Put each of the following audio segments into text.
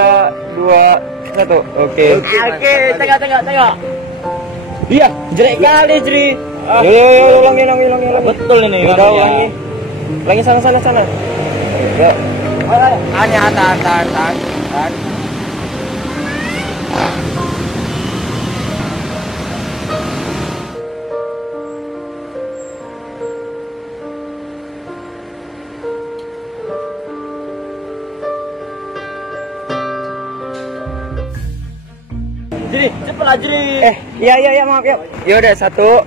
3, 2, 1. Oke, tengok. Iya, jelek kali, Jri. Yo, ulangi. Betul ini. Ulangi sana. Yuk. Hanya tahan. Jri, cepatlah Jri. Iya, maaf ya. Ya udah 1,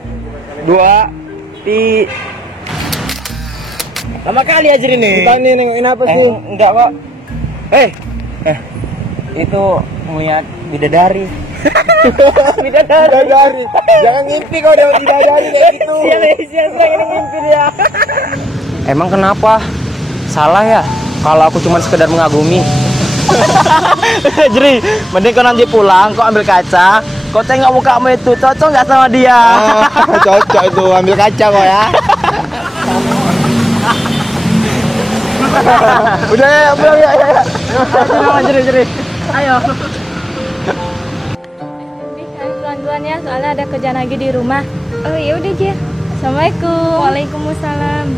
2, 3. Lama kali ya Jri nih. Kita nih nengokin apa sih? Enggak kok. Itu ngeliat bidadari. Bidadari. Jangan ngimpi kau dapat bidadari kayak gitu. Siapa yang ngimpi dia? Emang kenapa? Salah ya kalau aku cuma sekedar mengagumi. Jri, mending kau nanti pulang, kau ambil kaca, kau tengok mukamu itu cocok nggak sama dia? Cocok itu, ambil kaca kok ya. Udah ya, pulang ya. Jri. Ayo. Pelan-pelan ya, soalnya ada kerjaan lagi di rumah. Oh ya udah Jir. Assalamualaikum. Waalaikumsalam.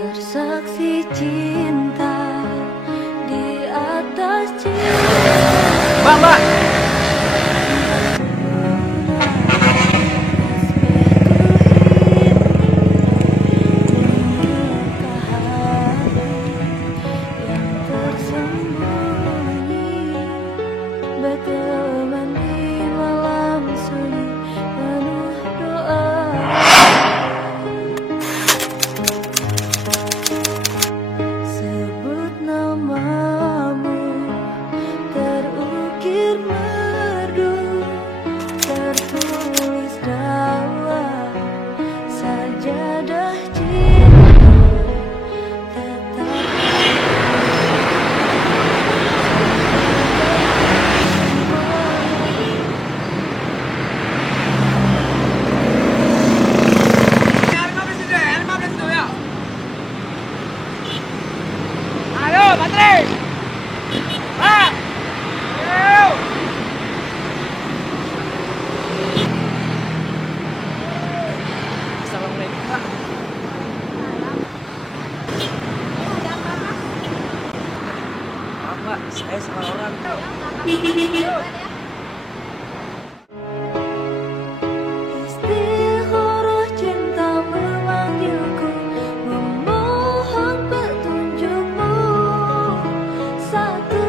Bersaksi cinta di atas cinta. Mbak. Yang tersembunyi berteman di malam sunyi penuh doa. Sebut namamu terukir merdu, tertulis dalam sajadah cinta. Tetap Ayo, Patri. Pak. Ayo. Assalamualaikum Pak. Maaf Pak, saya salah orang. istikharah cinta memanggilku, memohon petunjukmu. Satu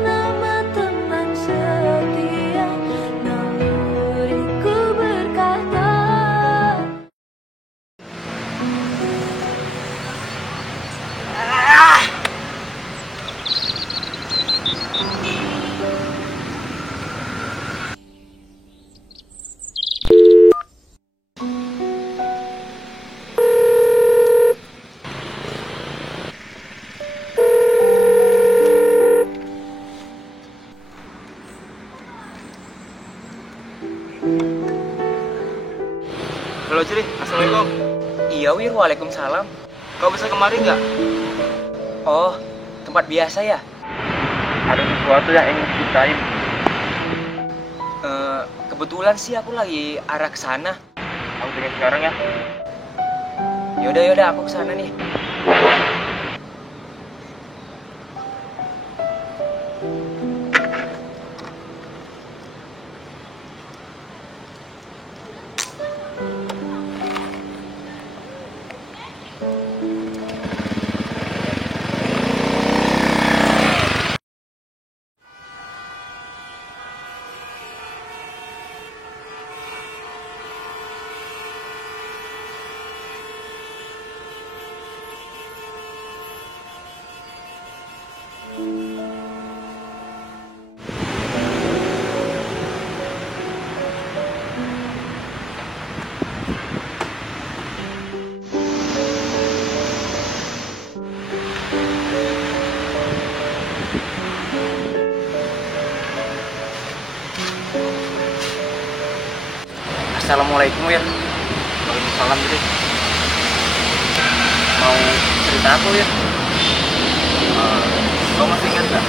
nama teman setia, naluriku berkata. Halo Jri, Assalamualaikum. Iya Wir, waalaikumsalam. Kau bisa kemari nggak? Oh, tempat biasa ya? Ada sesuatu yang ingin diceritain. Kebetulan sih aku lagi arah ke sana. Aku tinggal sekarang ya. Yaudah, aku ke sana nih. Assalamualaikum Wir. Waalaikumsalam Jri. Mau cerita apa Wir? Kau masih ingat gak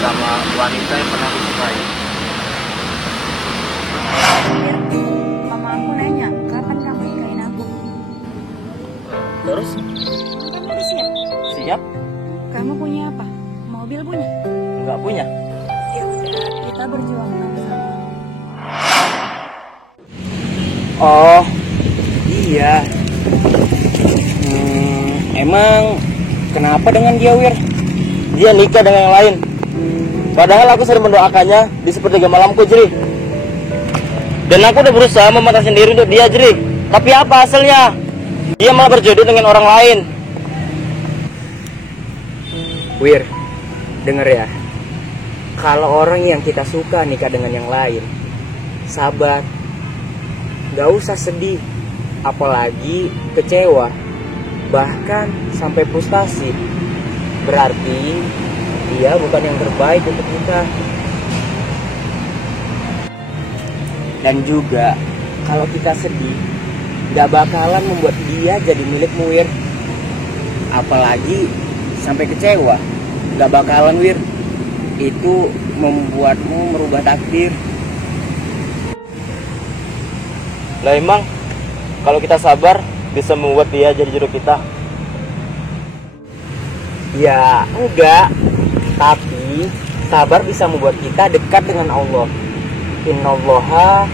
sama wanita yang pernah aku sukai? Mama aku nanya, kapan kamu nikahin aku? Terus? Kan udah siap. Siap? Kamu punya apa? Mobil punya? Enggak punya. Ya udah, kita berjuang sama-sama. Oh, iya. Emang kenapa dengan dia Wir? Dia nikah dengan yang lain. Padahal aku sering mendoakannya di sepertiga malamku, Jri. Dan aku udah berusaha mematahkan diri untuk dia, Jri. Tapi apa hasilnya? Dia malah berjodoh dengan orang lain. Wir, denger ya. Kalau orang yang kita suka nikah dengan yang lain, sabar. Gak usah sedih, apalagi kecewa, bahkan sampai frustasi. Berarti dia bukan yang terbaik untuk kita. Dan juga kalau kita sedih, gak bakalan membuat dia jadi milikmu Wir. Apalagi sampai kecewa, gak bakalan Wir. Itu membuatmu merubah takdir. Lah emang kalau kita sabar bisa membuat dia jadi jodoh kita? Ya enggak, tapi sabar bisa membuat kita dekat dengan Allah. Innallaha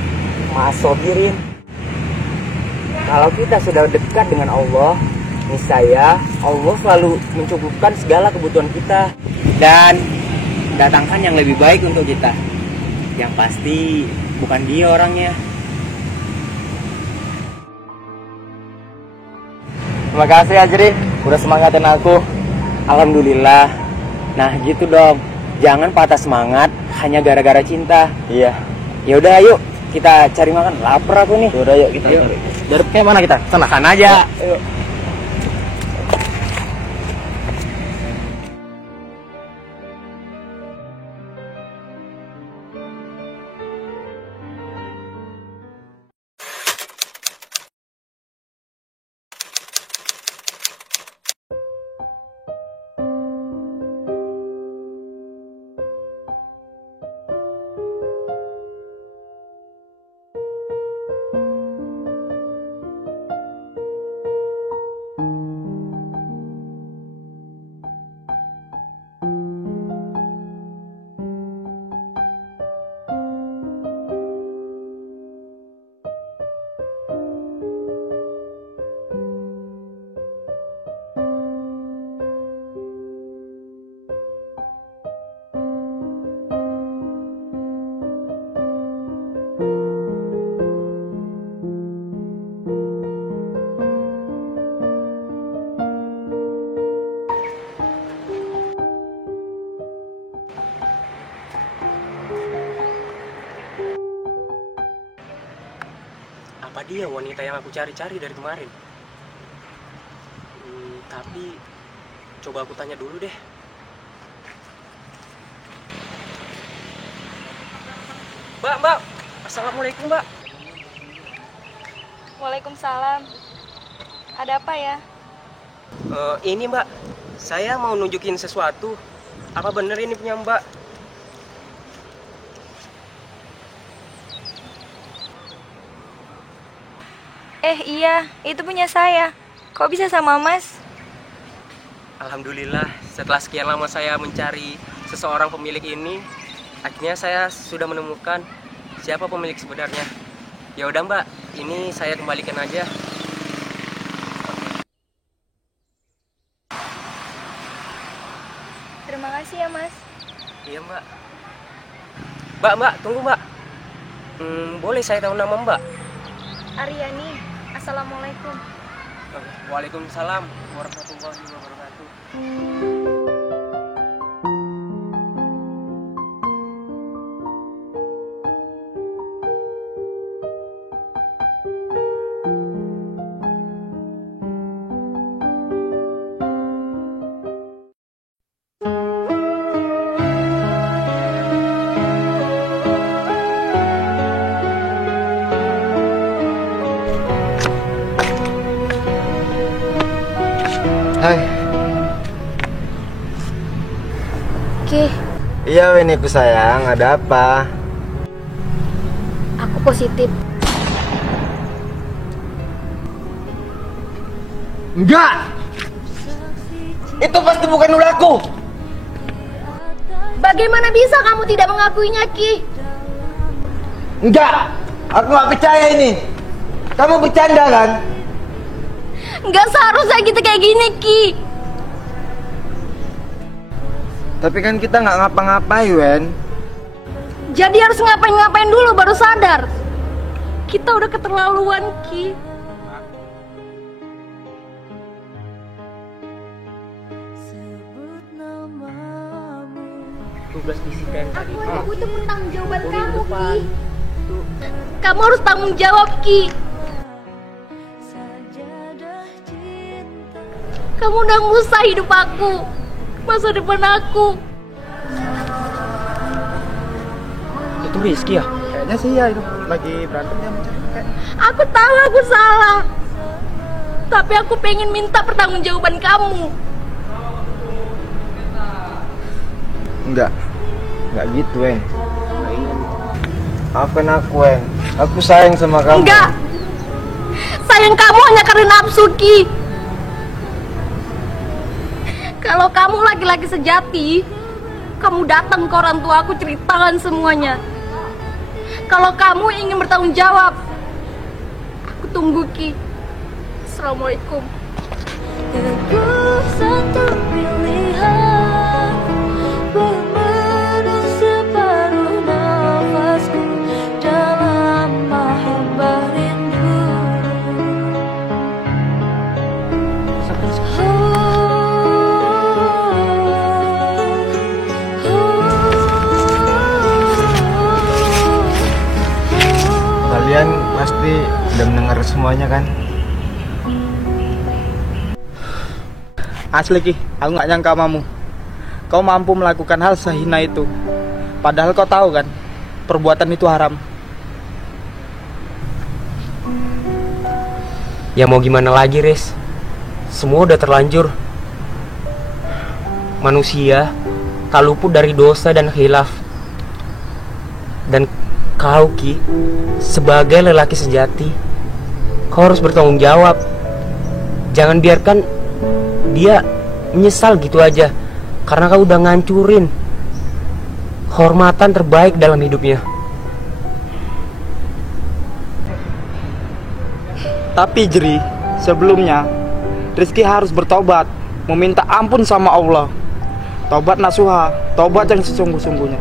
ma'as-sabirin. Kalau kita sudah dekat dengan Allah, niscaya Allah selalu mencukupkan segala kebutuhan kita dan datangkan yang lebih baik untuk kita. Yang pasti bukan dia orangnya. Terima kasih ya, Jri. Udah semangatin aku. Alhamdulillah. Nah gitu dong. Jangan patah semangat hanya gara-gara cinta. Iya. Ya udah ayo kita cari makan. Lapar aku nih. Yaudah yuk kita cari. Dari kayak mana kita? Sana aja. Ayo. Apa dia wanita yang aku cari-cari dari kemarin? Tapi coba aku tanya dulu deh. Mbak, Assalamualaikum Mbak. Waalaikumsalam. Ada apa ya? Ini Mbak, saya mau nunjukin sesuatu. Apa bener ini punya Mbak? Iya, itu punya saya. Kok bisa sama Mas? Alhamdulillah, setelah sekian lama saya mencari seseorang pemilik ini, akhirnya saya sudah menemukan siapa pemilik sebenarnya. Ya udah Mbak, ini saya kembalikan aja. Terima kasih ya Mas. Iya Mbak. Mbak, tunggu Mbak. Boleh saya tahu nama Mbak? Aryani. Assalamualaikum. Waalaikumsalam warahmatullahi wabarakatuh. Hai. Ki, Iya Weniku sayang, ada apa? aku positif. Enggak! Itu pasti bukan ulahku. Bagaimana bisa kamu tidak mengakuinya, Ki? Enggak! Aku nggak percaya ini. Kamu bercanda kan? Nggak seharusnya kita kayak gini, Ki. Tapi kan kita nggak ngapa-ngapain, Wen. Jadi harus ngapain-ngapain dulu baru sadar. Kita udah keterlaluan, Ki. Sebut namamu. Tugas fisika yang tadi. Aku butuh pertanggungjawaban kamu, Ki. Kamu harus tanggung jawab, Ki. Sajadah cinta. Kamu udah ngusah hidup aku, masa depan aku. Itu Rizky ya? Kayaknya sih ya, itu lagi berantem dia mencari. Aku tahu aku salah, tapi aku pengen minta pertanggungjawaban kamu. Enggak gitu, Wen. Maafkan aku, Wen. Aku sayang sama kamu. Enggak, sayang kamu hanya karena nafsu, Ki. Kalau kamu laki-laki sejati, kamu datang ke orang tua aku ceritakan semuanya. Kalau kamu ingin bertanggung jawab, aku tunggu, Ki. Assalamualaikum. Teguh satu pilihan, bermenung separuh nafasku dalam mahabbah rindu. Kalian pasti udah mendengar semuanya kan? Asli Ki, aku nggak nyangka kamu. Kau mampu melakukan hal sehina itu. Padahal kau tahu kan, perbuatan itu haram. Ya mau gimana lagi, Riz? Semua udah terlanjur. Manusia tak luput dari dosa dan khilaf. Dan kau, Ki, sebagai lelaki sejati, kau harus bertanggung jawab. Jangan biarkan dia menyesal gitu aja karena kau udah ngancurin kehormatan terbaik dalam hidupnya. Tapi Jeri, sebelumnya Rizky harus bertobat, meminta ampun sama Allah. Tobat nasuha, tobat yang sesungguh-sungguhnya.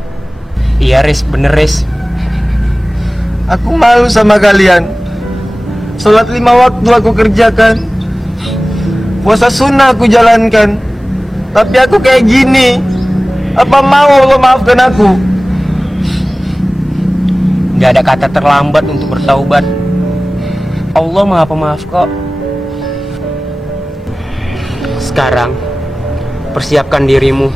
Iya, Riz, bener, Riz. Aku malu sama kalian. Sholat 5 waktu aku kerjakan, puasa sunnah aku jalankan, tapi aku kayak gini. Apa mau Allah maafkan aku? Gak ada kata terlambat untuk bertaubat. Allah Maha Pemaaf kok. Sekarang persiapkan dirimu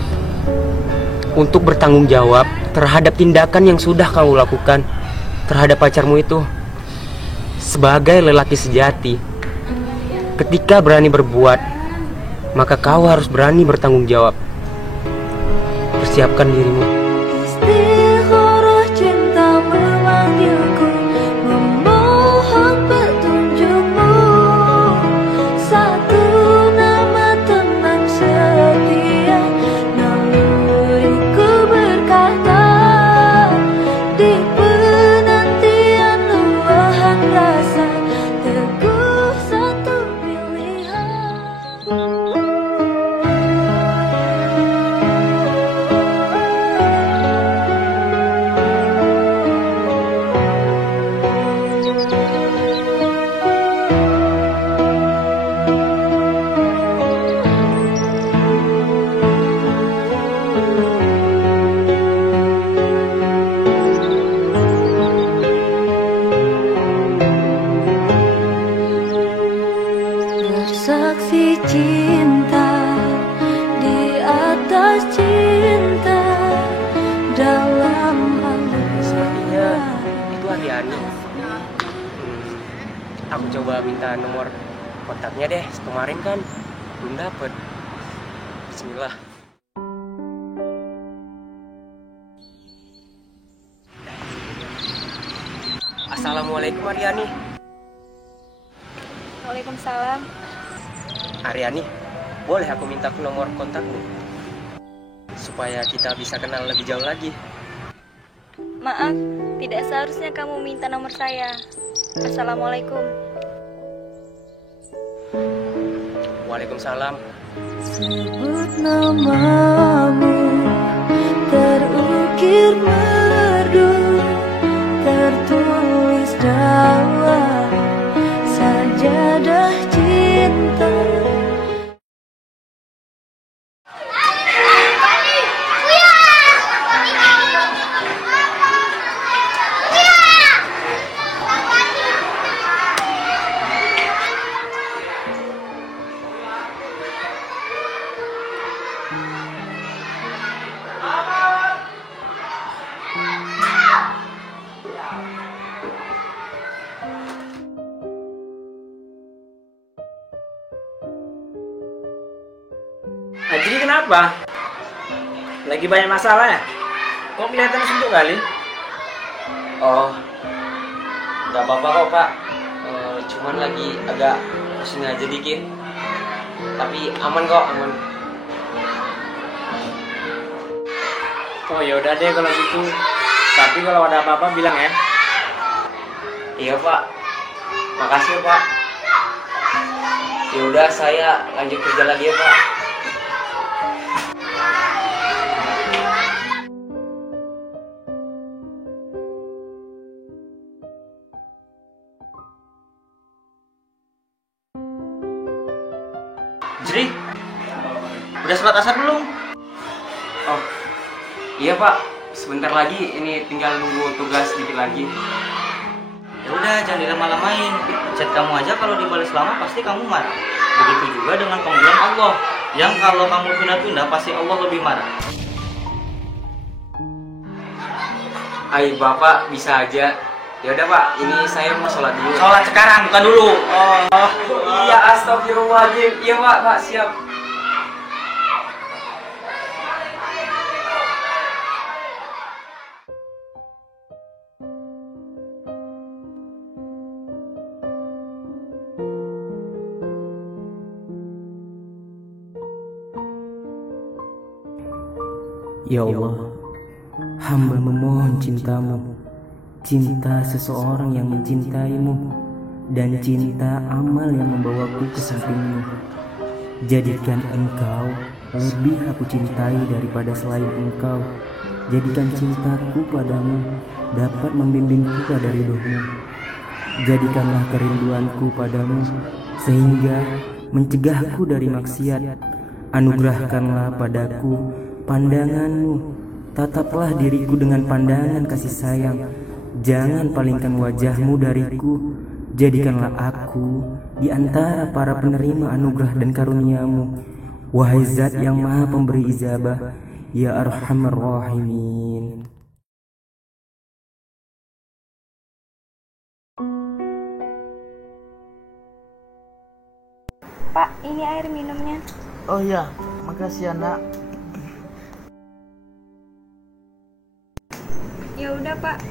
untuk bertanggung jawab terhadap tindakan yang sudah kamu lakukan terhadap pacarmu itu. Sebagai lelaki sejati, ketika berani berbuat, maka kau harus berani bertanggung jawab. Persiapkan dirimu. Istikharah cinta memanggilku, memohon petunjukmu. Satu nama teman setia, naluriku berkata, di penantian luahan rasa, teguh satu pilihan. Bersaksi cinta di atas cinta dalam Sepertinya itu Ariani. Aku coba minta nomor kontaknya deh, kemarin kan Belum dapat. Bismillah. Assalamualaikum Aryani. Waalaikumsalam. Aryani, boleh aku minta nomor kontakmu supaya kita bisa kenal lebih jauh lagi? Maaf, tidak seharusnya kamu minta nomor saya. Assalamualaikum. Waalaikumsalam. Sebut namamu, terukir merdu, tertulis dalam sajadah cinta. Jadi kenapa? Lagi banyak masalah ya? Kok kelihatan suntuk kali? Oh, nggak apa-apa kok Pak. Cuman lagi agak pusing aja dikit. Tapi aman kok, aman. Oh ya udah deh kalau gitu. Tapi kalau ada apa-apa bilang ya. Iya Pak. Makasih Pak. Ya udah saya lanjut kerja lagi ya Pak. Jadi, udah sholat asar belum? Oh, iya Pak. Sebentar lagi, ini tinggal nunggu tugas sedikit lagi. Ya udah, jangan dilama-lamain. Chat kamu aja kalau dibalas lama pasti kamu marah. Begitu juga dengan panggilan Allah, yang kalau kamu tunda-tunda pasti Allah lebih marah. Ay Bapak bisa aja. Ya udah Pak, ini saya mau sholat dulu. Sholat sekarang, bukan dulu. Oh, Iya, astagfirullahaladzim. Iya Pak, siap. Ya Allah, hamba memohon cintamu, cinta seseorang yang mencintaimu, dan cinta amal yang membawaku ke sampingmu. Jadikan engkau lebih aku cintai daripada selain engkau. Jadikan cintaku padamu dapat membimbingku pada ridhomu. Jadikanlah kerinduanku padamu sehingga mencegahku dari maksiat. Anugerahkanlah padaku pandanganmu, tataplah diriku dengan pandangan kasih sayang. Jangan palingkan wajahmu dariku. Jadikanlah aku di antara para penerima anugerah dan karuniamu, wahai Zat yang Maha Pemberi Ijabah, ya Arhamar Rahimin. Pak, ini air minumnya. Oh iya, makasih anak. Ya udah Pak,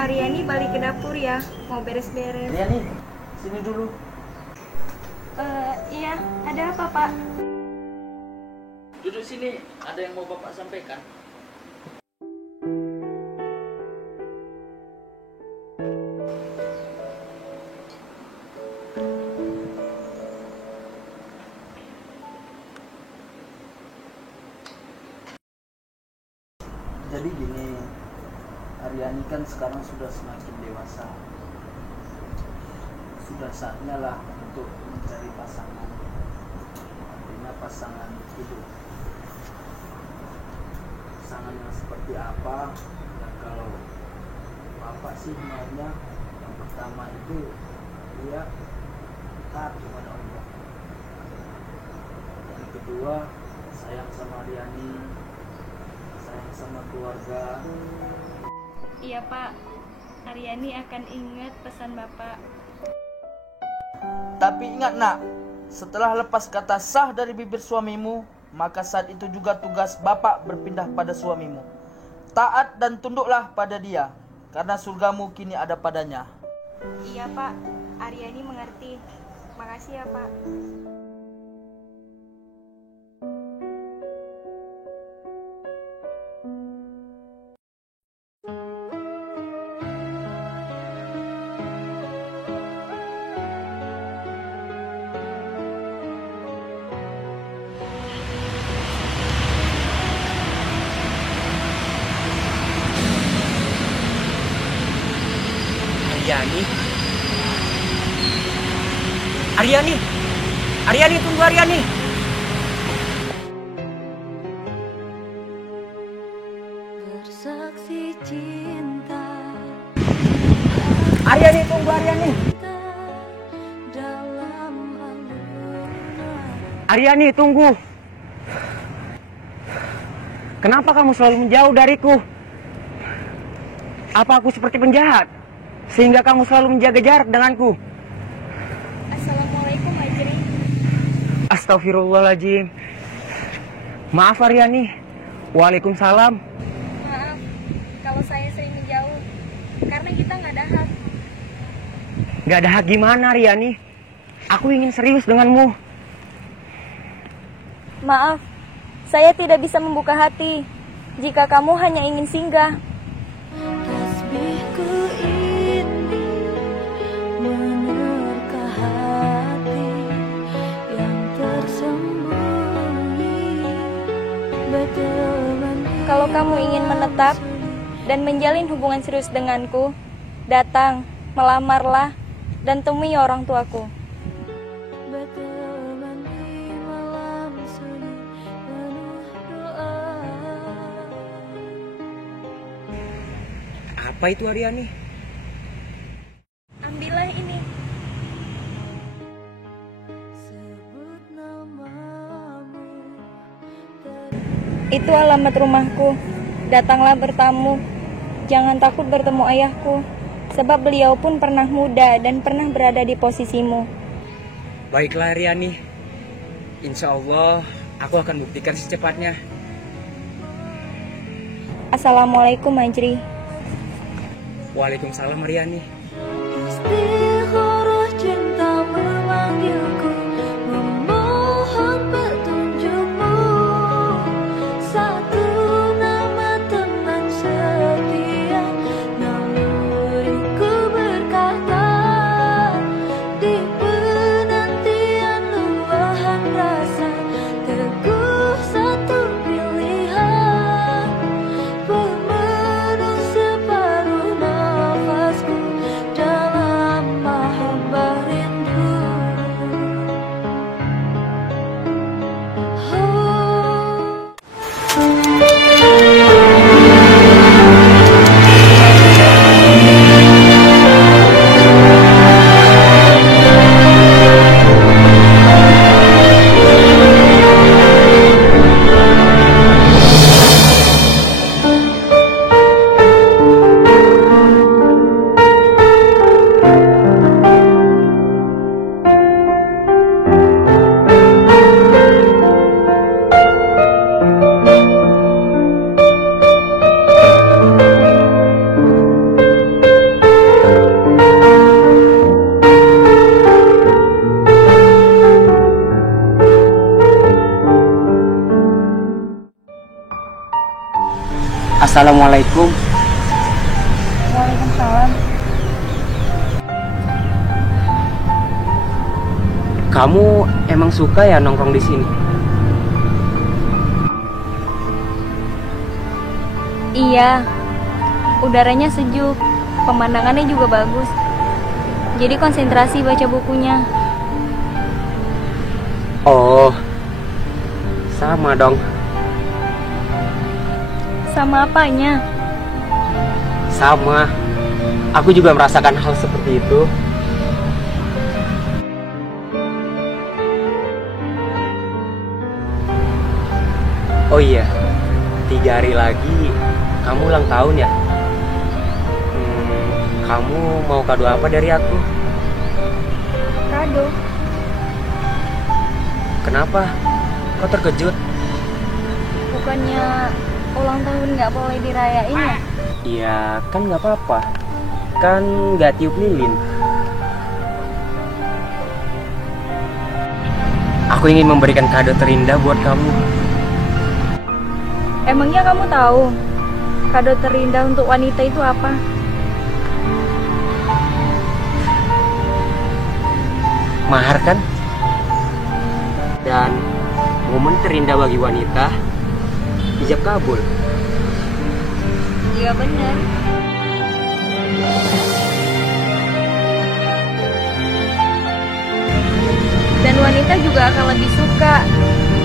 Aryani balik ke dapur ya, mau beres-beres. Aryani, sini dulu. Iya, ada apa Pak? Duduk sini, ada yang mau Bapak sampaikan. Jadi gini, Aryani kan sekarang sudah semakin dewasa. Sudah saatnya lah untuk mencari pasangan. Artinya pasangan hidup. Pasangan yang seperti apa? Ya kalau Bapak sih maunya yang pertama itu dia taat kepada Allah. Yang kedua sayang sama Aryani, sayang sama keluarga. Iya Pak, Aryani akan ingat pesan Bapak. Tapi ingat nak, Setelah lepas kata sah dari bibir suamimu, maka saat itu juga tugas bapak berpindah pada suamimu. Taat dan tunduklah pada dia, karena surgamu kini ada padanya. Iya Pak, Aryani mengerti. Makasih ya Pak. Aryani, tunggu Aryani. Bersaksi cinta. Aryani, tunggu Aryani. Dalam Aryani, tunggu. Kenapa kamu selalu menjauh dariku? Apa aku seperti penjahat sehingga kamu selalu menjaga jarak denganku? Assalamualaikum Majri. Astagfirullahaladzim. Maaf Aryani. Waalaikumsalam. Maaf kalau saya sering menjauh karena kita nggak ada hak. Gak ada hak gimana Aryani? Aku ingin serius denganmu. Maaf, saya tidak bisa membuka hati jika kamu hanya ingin singgah. tasbihku ini menerka hati yang tersembunyi. Kalau kamu ingin menetap dan menjalin hubungan serius denganku, datang, melamarlah, dan temui orang tuaku. Apa itu Aryani? Ambillah ini. Itu alamat rumahku. Datanglah bertamu. Jangan takut bertemu ayahku, sebab beliau pun pernah muda dan pernah berada di posisimu. Baiklah Aryani. Insya Allah aku akan buktikan secepatnya. Assalamualaikum Majri. Waalaikumsalam Aryani. Istikharah cinta memanggilku, memohon petunjukmu. Satu nama teman setia, naluriku berkata, di penantian luahan rasa, teguh satu pilihan, pemenuh separuh nafasku dalam mahabbah rindu. Assalamualaikum. Waalaikumsalam. Kamu emang suka ya nongkrong di sini? Iya, udaranya sejuk, pemandangannya juga bagus. Jadi konsentrasi baca bukunya. Oh, sama dong. Sama apanya? Sama. Aku juga merasakan hal seperti itu. Oh iya, 3 hari lagi kamu ulang tahun ya? Kamu mau kado apa dari aku? Kado. Kenapa? Kok terkejut? Bukannya ulang tahun nggak boleh dirayain ya? Iya, kan nggak apa-apa. Kan nggak tiup lilin. Aku ingin memberikan kado terindah buat kamu. Emangnya kamu tahu kado terindah untuk wanita itu apa? Mahar kan? Dan momen terindah bagi wanita, ijab kabul. Iya benar. Dan wanita juga akan lebih suka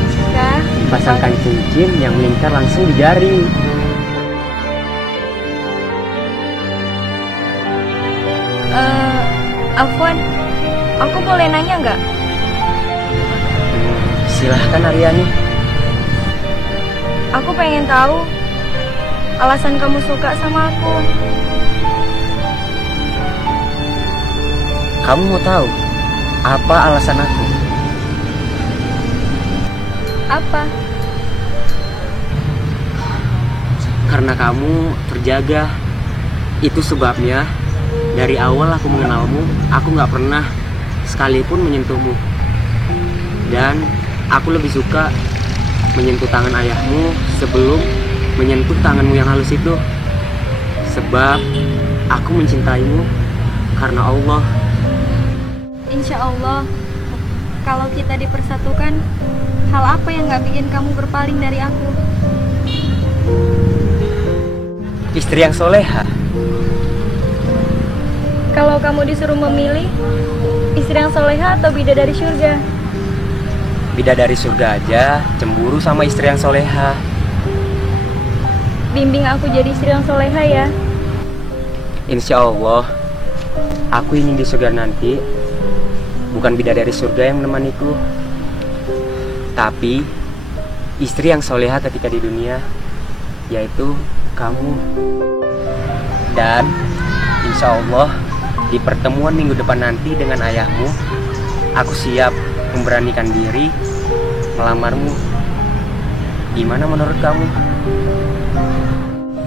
jika Dipasangkan cincin yang melingkar langsung di jari. Afwan, aku boleh nanya nggak? Silahkan Aryani. Aku pengen tahu alasan kamu suka sama aku. Kamu mau tahu apa alasan aku? Apa? Karena kamu terjaga. Itu sebabnya dari awal aku mengenalmu, aku nggak pernah sekalipun menyentuhmu. Dan aku lebih suka menyentuh tangan ayahmu sebelum menyentuh tanganmu yang halus itu. Sebab aku mencintaimu karena Allah. Insya Allah, kalau kita dipersatukan, hal apa yang nggak bikin kamu berpaling dari aku? Istri yang soleha. Kalau kamu disuruh memilih, istri yang soleha atau bidadari surga? Bidadari surga aja cemburu sama istri yang soleha. Bimbing aku jadi istri yang soleha ya. Insya Allah, aku ingin di surga nanti bukan bidadari surga yang menemaniku, tapi istri yang soleha ketika di dunia, yaitu kamu. Dan insya Allah di pertemuan minggu depan nanti dengan ayahmu, aku siap memberanikan diri melamarmu. Gimana menurut kamu?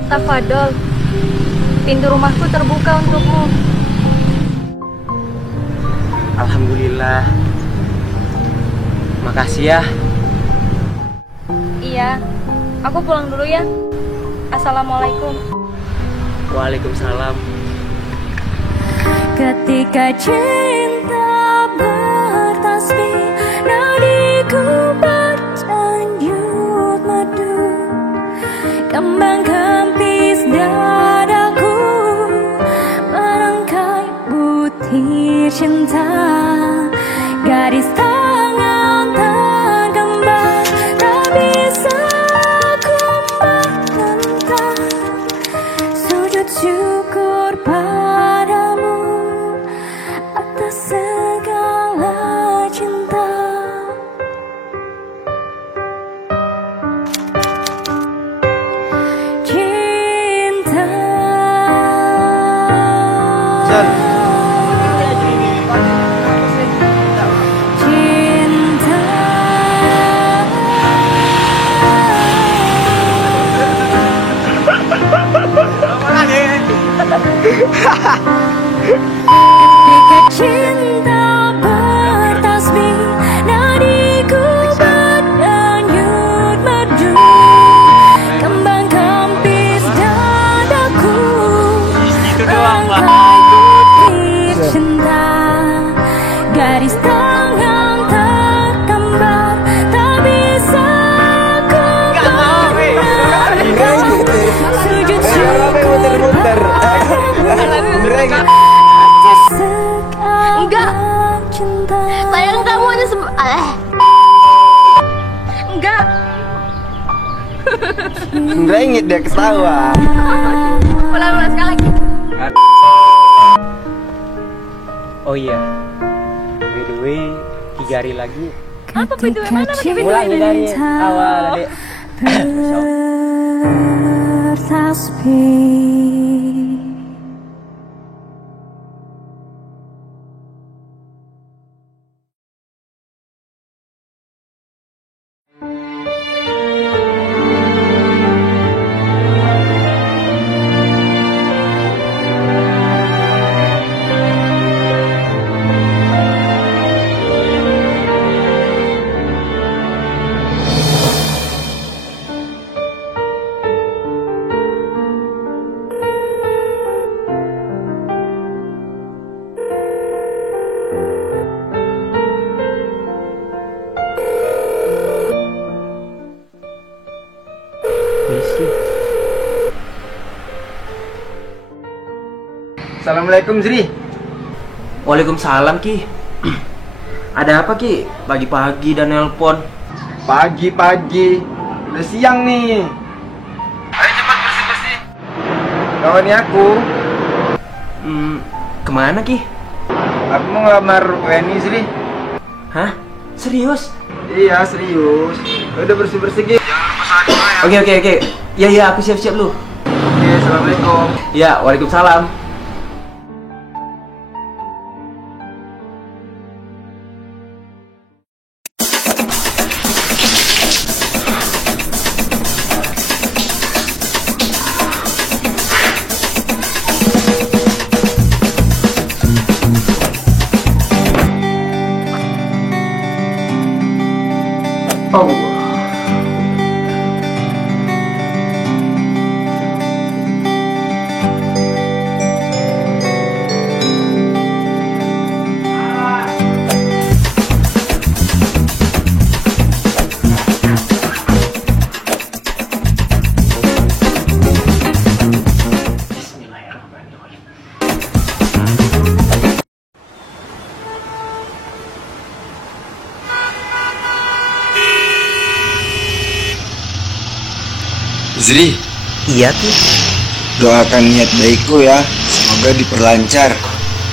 Tafadol, pintu rumahku terbuka untukmu. Alhamdulillah. Makasih ya. Iya, aku pulang dulu ya. Assalamualaikum. Waalaikumsalam. Ketika cinta bertasbih, nadiku bertanjut madu, kembang kempis dadaku merangkai butir cinta, garis tangan tergambar, tak bisa ku menentang, sujud syukur padamu atas segala cinta. Cinta. Cinta. Ketika cinta bertasbih, nadiku berdenyut merdu, kembang kempis dadaku merangkai butir cinta, garis tangan tergambar, tak bisa ku mengenang, sujud syukur Enggak. Sayang kamu hanya enggak. Ngerengit dia ketawa. Ulang sekali lagi. Oh iya, by the way, 3 hari lagi. Apa pintu mana pakai pintu Ulangi dari awal, Dek. bertasbih. Assalamualaikum Zri. Waalaikumsalam Ki. Ada apa Ki? Pagi-pagi dan nelpon. Pagi-pagi, udah siang nih. Ayo cepat bersih-bersih. Kawannya aku. Kemana Ki? Aku mau ngelamar Weni Zri. Hah? Serius? Iya serius. Udah bersih-bersih Ki. Jangan lupa salim ya. Oke. Ya, aku siap-siap lu. Oke, assalamualaikum. Ya, waalaikumsalam. Allah. Zri, Iya Ki. doakan niat baikku ya, semoga diperlancar.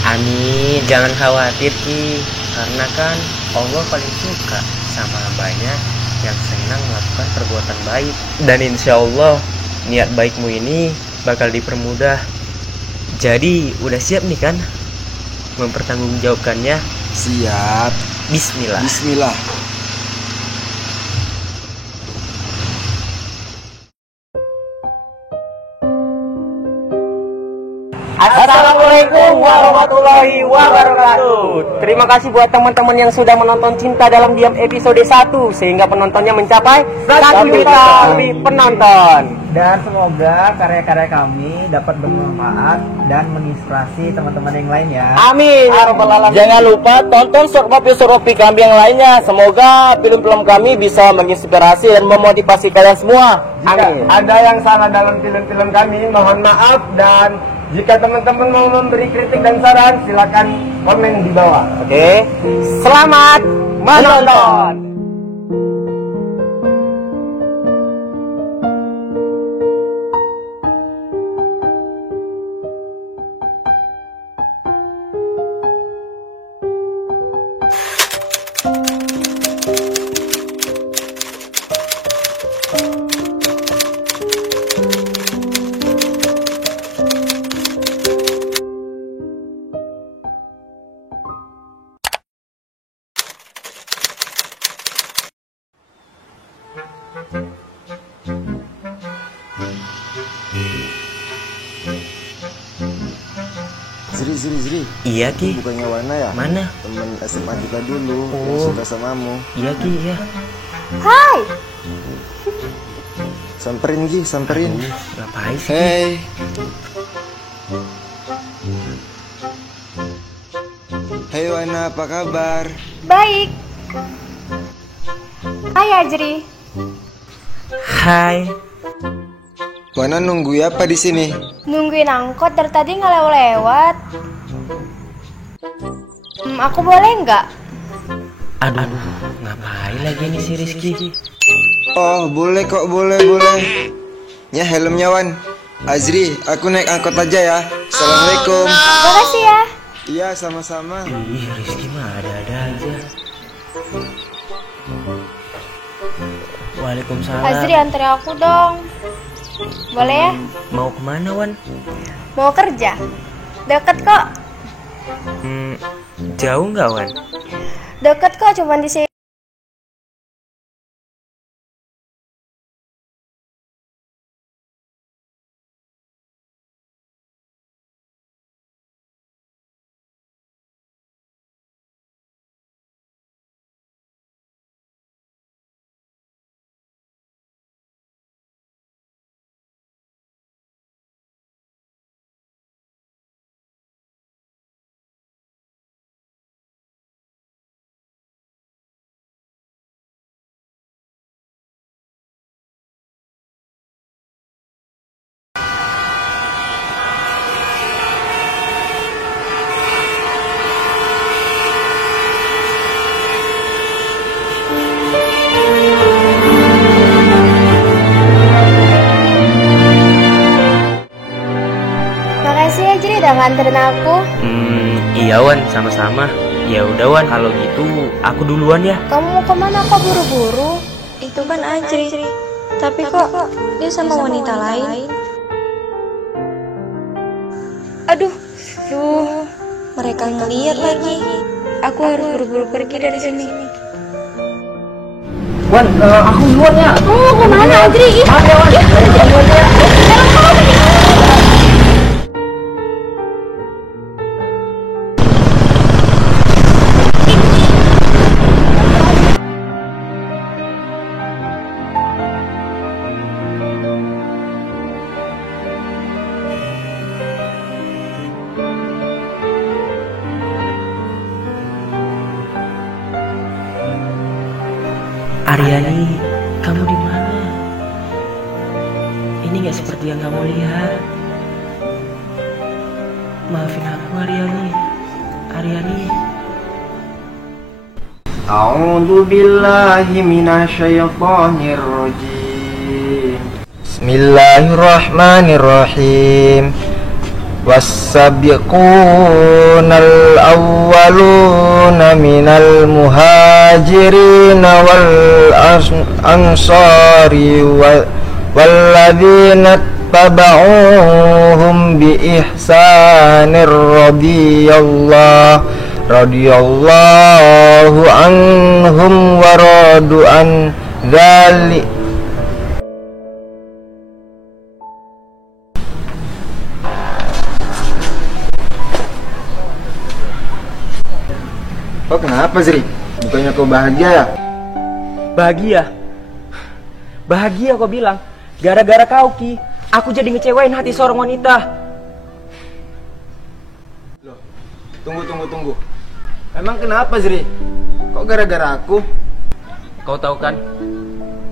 Amin, jangan khawatir Ki. Karena kan Allah paling suka sama hambanya yang senang melakukan perbuatan baik. Dan insya Allah niat baikmu ini bakal dipermudah. Jadi udah siap nih kan mempertanggungjawabkannya? Siap. Bismillah. Bismillah. Assalamualaikum warahmatullahi wabarakatuh. Terima kasih buat teman-teman yang sudah menonton Cinta Dalam Diam episode 1 sehingga penontonnya mencapai 1 juta lebih penonton. Dan semoga karya-karya kami dapat bermanfaat dan menginspirasi teman-teman yang lain ya. Amin ya rabbal alamin. Jangan lupa tonton short movie kami yang lainnya. Semoga film-film kami bisa menginspirasi dan memotivasi kalian semua. Amin. Ada yang salah dalam film-film kami, mohon maaf, dan jika teman-teman mau memberi kritik dan saran, silakan komen di bawah. Oke. Selamat menonton. Zri. Iya Ki. Bukannya Wana ya? Mana? Temen SMA kita dulu yang Oh. suka samamu. Iya Ki, iya. Hai. Samperin Gi, samperin. Ngapain sih? Hey. Hey Wana, apa kabar? Baik. Hai Ajri. Hai. Wana nunggu apa di sini? Nungguin angkot dari tadi nggak lewat. Aku boleh nggak? Aduh, ngapain lagi nih si Rizky? Oh, boleh kok, boleh. Ya, helmnya Wan. Azri, aku naik angkot aja ya. Assalamualaikum. Makasih ya. Iya, sama-sama. Ih, Rizky mah ada-ada aja. Waalaikumsalam. Azri antar aku dong. Boleh ya? Mau kemana Wan? Mau kerja. Deket kok. Jauh nggak Wan? Deket kok, cuman di sini. anterin aku? Iya Wan, sama-sama. Ya udah Wan, kalau gitu aku duluan ya. Kamu mau kemana kok buru-buru? Itu kan Ajri. Tapi kok dia sama wanita lain? Aduh, mereka ngeliat lagi. Aku harus buru-buru pergi dari sini. Wan, aku duluan ya. Oh, kemana Ajri? Maaf ya Wan. Aryani, kamu di mana? Ini nggak seperti yang kamu lihat. Maafin aku Aryani. Aryani. A'udzu billahi minasyaitonir rajim. Bismillahirrahmanirrahim. Was-sabiqunal awwaluna minal muhajirin wal ansari walladzina tabauhum bi ihsanir radhiyallahu anhum wa radu an dzalik. Oh kenapa Zri? Bukannya kau bahagia ya? Bahagia? Bahagia kau bilang? Gara-gara kau Ki, aku jadi ngecewain hati seorang wanita. Loh, tunggu. Emang kenapa Zri? Kok gara-gara aku? Kau tahu kan,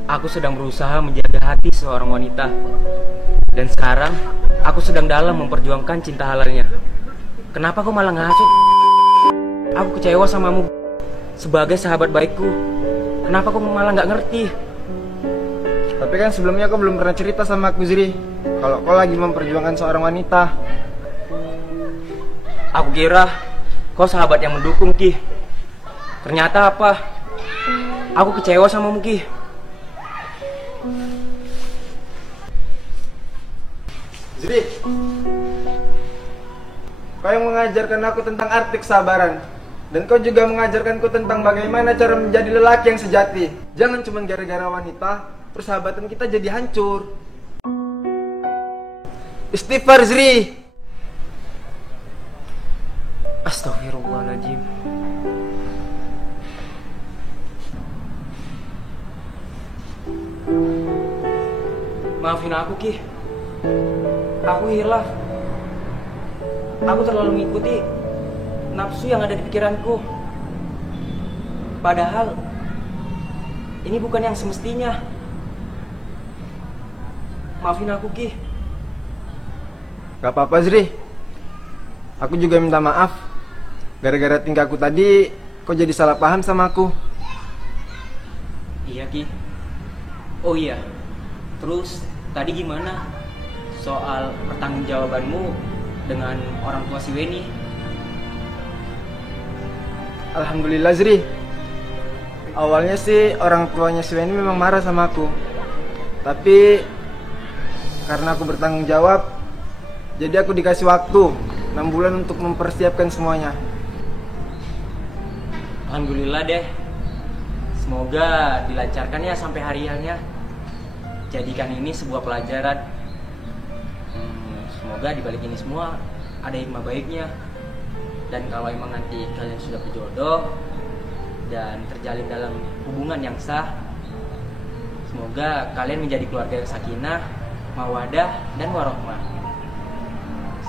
aku sedang berusaha menjaga hati seorang wanita. Dan sekarang, aku sedang dalam memperjuangkan cinta halalnya. Kenapa kau malah ngasut? Aku kecewa samamu sebagai sahabat baikku. Kenapa kau malah nggak ngerti? Tapi kan sebelumnya kau belum pernah cerita sama aku Zri kalau kau lagi memperjuangkan seorang wanita. Aku kira kau sahabat yang mendukung Ki. Ternyata apa? Aku kecewa samamu Ki. Zri, kau yang mengajarkan aku tentang arti kesabaran. Dan kau juga mengajarkanku tentang bagaimana cara menjadi lelaki yang sejati. Jangan cuma gara-gara wanita, persahabatan kita jadi hancur. Istighfar Zri. Astagfirullahaladzim. Maafin aku Ki. Aku hilaf. Aku terlalu mengikuti nafsu yang ada di pikiranku. Padahal ini bukan yang semestinya. Maafin aku Ki. Gak apa-apa Zri. Aku juga minta maaf. Gara-gara tingkahku tadi, kau jadi salah paham sama aku. Iya Ki. Oh iya. Terus tadi gimana soal pertanggungjawabanmu dengan orang tua si Weni? Alhamdulillah Zri. Awalnya sih orang tuanya si Weni memang marah sama aku. Tapi karena aku bertanggung jawab, jadi aku dikasih waktu 6 bulan untuk mempersiapkan semuanya. Alhamdulillah deh. Semoga dilancarkan ya sampai hari H-nya. Jadikan ini sebuah pelajaran. Semoga dibalik ini semua ada hikmah baiknya. Dan kalau emang nanti kalian sudah berjodoh dan terjalin dalam hubungan yang sah, semoga kalian menjadi keluarga yang sakinah, mawadah, dan warohmah.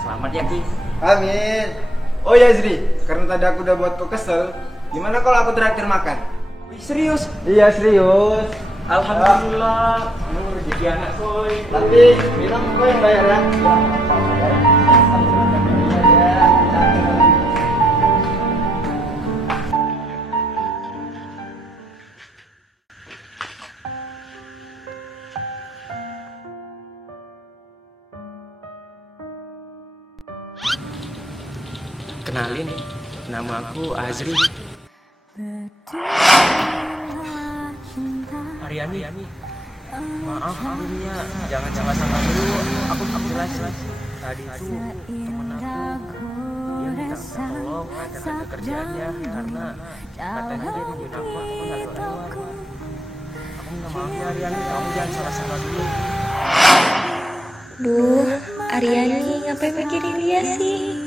Selamat ya Ki. Amin. Oh ya Zri, karena tadi aku udah buat kau kesel, gimana kalau aku traktir makan? Wih, serius? Iya serius. Alhamdulillah. Rezeki anak koi. Tapi bilang kau yang bayar ya. Kenalin, nama aku Azri. Aryani. Maaf sebelumnya, jangan salah-salah dulu. Aku jelas. Tadi itu temen aku, dia minta tolong akan kerjaannya karena katanya dia nungguin aku nggak lewat. Aku minta maaf ya Aryani, kamu jangan salah-salah dulu. Duh, Aryani ngapain mikirin dia sih?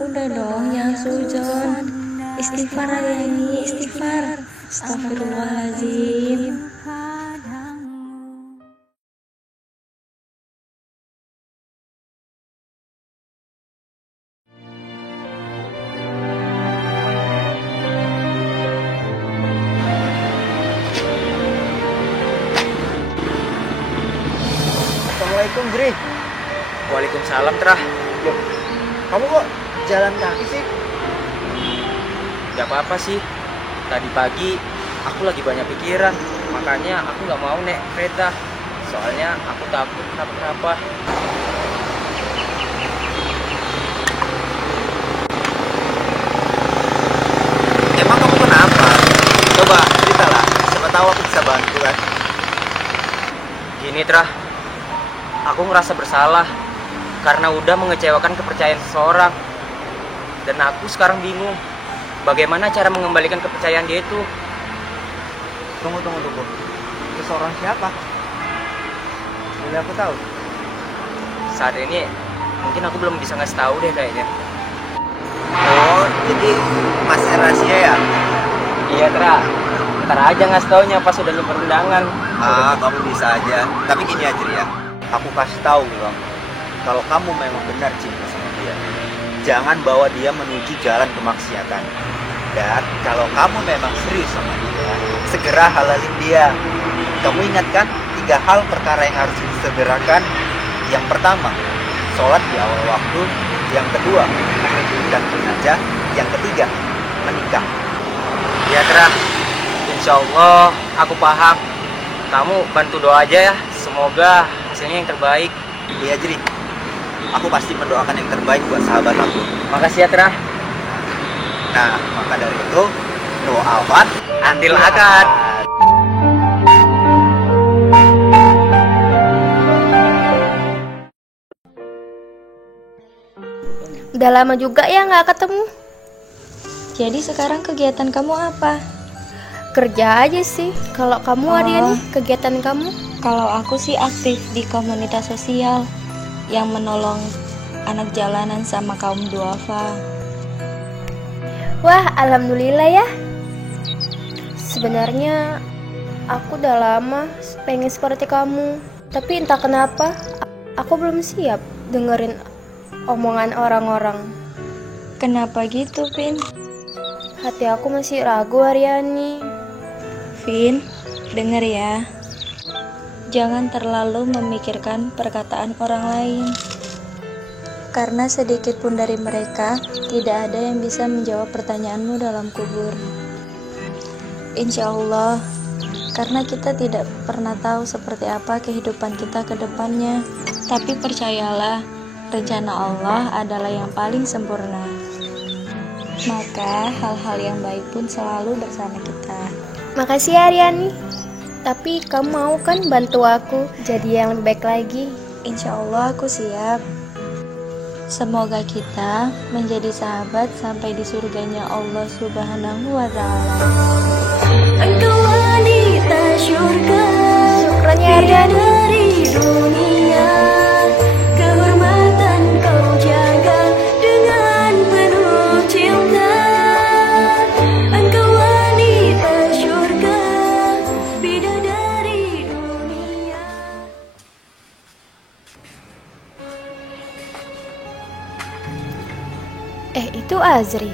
Udah dong, jangan sujon. Istighfar Aryani, istighfar. Astagfirullahaladzim. Assalamualaikum, Jri. Waalaikumsalam, Trah. Loh, kamu kok jalan kaki sih? Gak apa-apa sih. Tadi pagi aku lagi banyak pikiran, makanya aku nggak mau naik kereta. Soalnya aku takut kenapa-kenapa. Emang kamu kenapa? Coba ceritalah, siapa tahu aku bisa bantu kan. Gini, Trah. Aku ngerasa bersalah karena udah mengecewakan kepercayaan seseorang. Dan aku sekarang bingung bagaimana cara mengembalikan kepercayaan dia itu. Tunggu. Seseorang siapa? Boleh aku tahu? Saat ini mungkin aku belum bisa ngasih tahu deh kayaknya. Oh, jadi masih rahasia ya? Iya, Tra. Ntar aja ngasih taunya pas udah nyebar undangan. Kamu bisa aja. Tapi gini aja ya, aku kasih tahu kamu, kalau kamu memang benar cinta sama dia, jangan bawa dia menuju jalan kemaksiatan. Dan kalau kamu memang serius sama dia, segera halalin dia. Kamu ingatkan 3 hal perkara yang harus disegerakan. Yang pertama, sholat di awal waktu. Yang kedua, dan jenazah. Yang ketiga, menikah. Ya, Tra. Insya Allah aku paham. Kamu bantu doa aja ya. Semoga hasilnya yang terbaik. Iya, Jri. Aku pasti mendoakan yang terbaik buat sahabat aku. Makasih ya, Tra. Nah, maka dari itu, doa awat, andil akad. Udah lama juga ya nggak ketemu. Jadi sekarang kegiatan kamu apa? Kerja aja sih. Kalau kamu Aryani, kegiatan kamu? Kalau aku sih aktif di komunitas sosial yang menolong anak jalanan sama kaum duafa. Wah, alhamdulillah ya. Sebenarnya aku udah lama pengen seperti kamu, tapi entah kenapa aku belum siap dengerin omongan orang-orang. Kenapa gitu, Vin? Hati aku masih ragu, Aryani. Vin, denger ya. Jangan terlalu memikirkan perkataan orang lain. Karena sedikit pun dari mereka tidak ada yang bisa menjawab pertanyaanmu dalam kubur. Insya Allah, karena kita tidak pernah tahu seperti apa kehidupan kita ke depannya. Tapi percayalah, rencana Allah adalah yang paling sempurna. Maka hal-hal yang baik pun selalu bersama kita. Makasih ya, Aryani. Tapi kamu mau kan bantu aku jadi yang lebih baik lagi? Insya Allah aku siap. Semoga kita menjadi sahabat sampai di surganya Allah Subhanahu wa Ta'ala. Engkau wanita surga, syukrannya Aryani. Dari dunia, kehormatan kau jaga dengan penuh cinta. Engkau wanita surga, bidadari dunia. Itu Azri.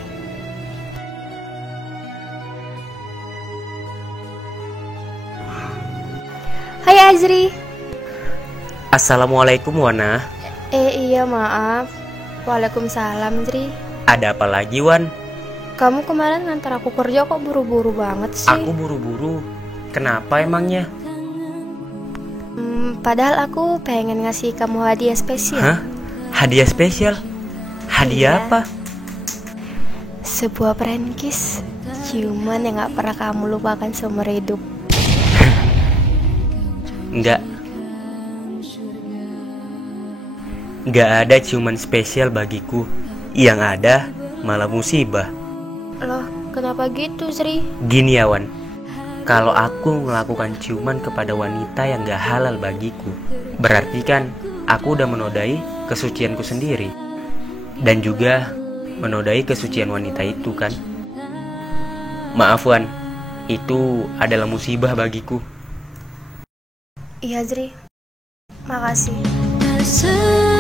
Hai Azri. Assalamualaikum, Wana. Iya maaf. Waalaikumsalam, Zri. Ada apa lagi, Wan? Kamu kemarin ngantar aku kerja kok buru-buru banget sih? Aku buru-buru. Kenapa emangnya? Padahal aku pengen ngasih kamu hadiah spesial. Hah? Hadiah spesial? Hadiah Iya. apa? Sebuah prankiss, ciuman yang gak pernah kamu lupakan seumur hidup. Enggak. Enggak ada ciuman spesial bagiku. Yang ada malah musibah. Loh, kenapa gitu, Sri? Gini ya, Wan. Kalau aku melakukan ciuman kepada wanita yang gak halal bagiku, berarti kan aku udah menodai kesucianku sendiri. Dan juga menodai kesucian wanita itu kan. Maaf, Wan, itu adalah musibah bagiku. Iya, Zri. Makasih. Sepenuhnya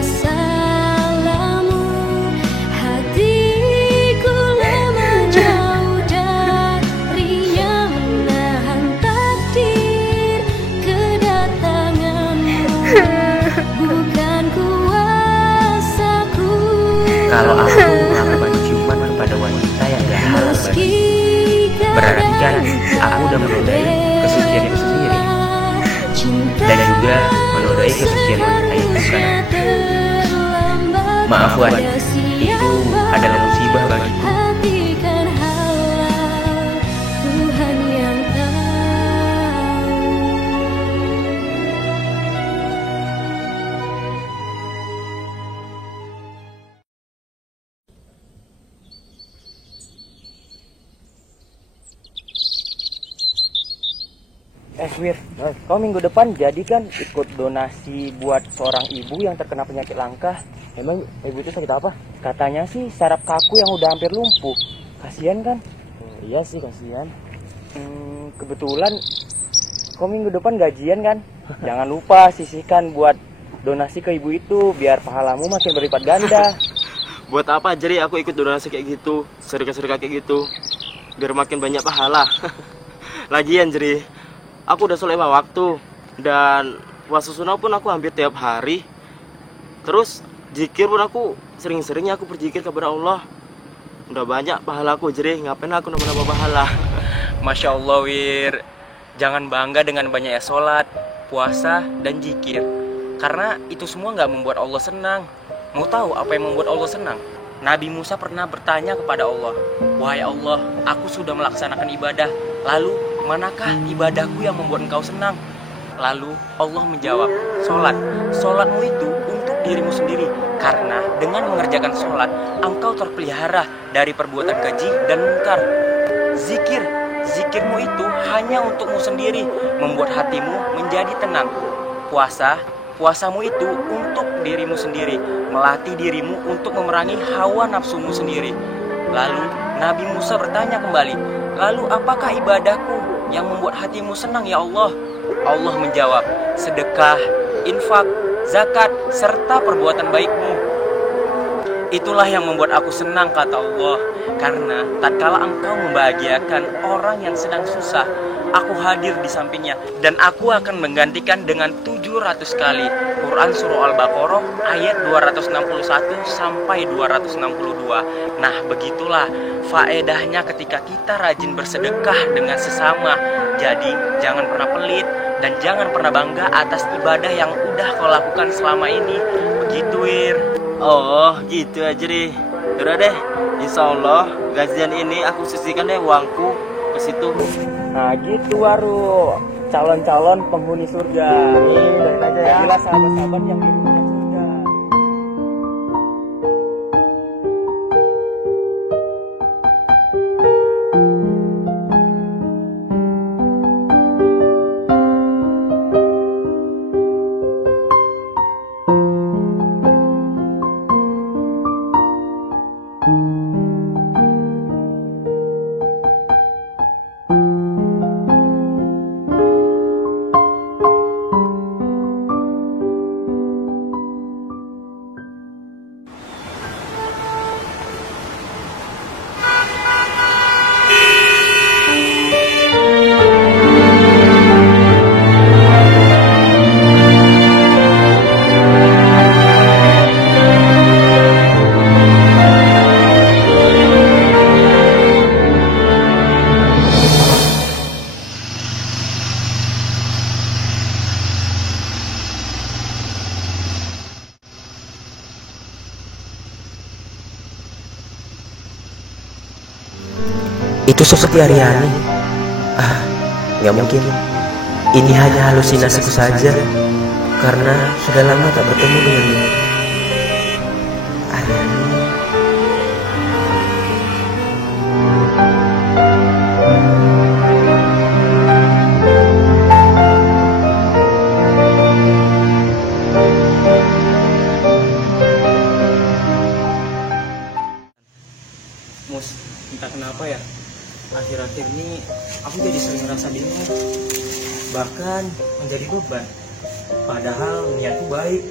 salahmu, hatiku lama jauh darinya, menahan takdir kedatanganmu, bukan kuasaku. Kalau aku melakukan ciuman kepada wanita yang gak halal bagiku, berarti kan aku udah menodai kesucian itu sendiri. Dan juga menodai kesucian wanita itu kan. Maaf, Wan, itu adalah musibah bagiku. Hatikan halal, Tuhan yang tahu. Wir, kau minggu depan jadi kan ikut donasi buat seorang ibu yang terkena penyakit langka. Emang ibu itu sakit apa? Katanya sih saraf kaku yang udah hampir lumpuh. Kasian kan? Iya sih, kasian. Kebetulan kau minggu depan gajian kan? Jangan lupa sisihkan buat donasi ke ibu itu biar pahalamu makin berlipat ganda. Buat apa jadi aku ikut donasi kayak gitu, sedekah-sedekah kayak gitu, biar makin banyak pahala. Lagian jadi aku udah sholat 5 waktu dan puasa sunnah pun aku hampir tiap hari. Terus zikir pun aku sering-seringnya aku berzikir kepada Allah. Udah banyak pahala aku, jadi ngapain aku nambah-nambah pahala. Masya Allah, Wir. Jangan bangga dengan banyaknya sholat, puasa, dan zikir. Karena itu semua nggak membuat Allah senang. Mau tahu apa yang membuat Allah senang? Nabi Musa pernah bertanya kepada Allah, "Wahai Allah, aku sudah melaksanakan ibadah. Lalu, manakah ibadahku yang membuat engkau senang?" Lalu Allah menjawab, "Sholat. Sholatmu itu untuk dirimu sendiri. Karena dengan mengerjakan sholat, engkau terpelihara dari perbuatan keji dan mungkar. Zikir. Zikirmu itu hanya untukmu sendiri, membuat hatimu menjadi tenang. Puasamu itu untuk dirimu sendiri, melatih dirimu untuk memerangi hawa nafsumu sendiri." Lalu Nabi Musa bertanya kembali, "Lalu apakah ibadahku yang membuat hatimu senang ya Allah?" Allah menjawab, "Sedekah, infak, zakat, serta perbuatan baikmu. Itulah yang membuat aku senang," kata Allah. "Karena tatkala engkau membahagiakan orang yang sedang susah, aku hadir di sampingnya dan aku akan menggantikan dengan 700 kali." Quran Surah Al-Baqarah ayat 261 sampai 262. Nah, begitulah faedahnya ketika kita rajin bersedekah dengan sesama. Jadi jangan pernah pelit dan jangan pernah bangga atas ibadah yang udah kau lakukan selama ini. Begitu, Wir. Oh, gitu aja deh. Udah deh, insya Allah gajian ini aku sisihkan deh uangku ke situ. Nah gitu baru calon-calon penghuni surga. Nih, aja ya. Inilah sahabat-sahabat yang dirindukan surga. Itu seperti Aryani. Nggak mungkin. Ini hanya halusinasiku saja, karena sudah lama tak bertemu dengan dia. Aryani. Mus, entah kenapa ya, akhir-akhir ini aku jadi sering merasa bingung, bahkan menjadi beban. Padahal niatku baik,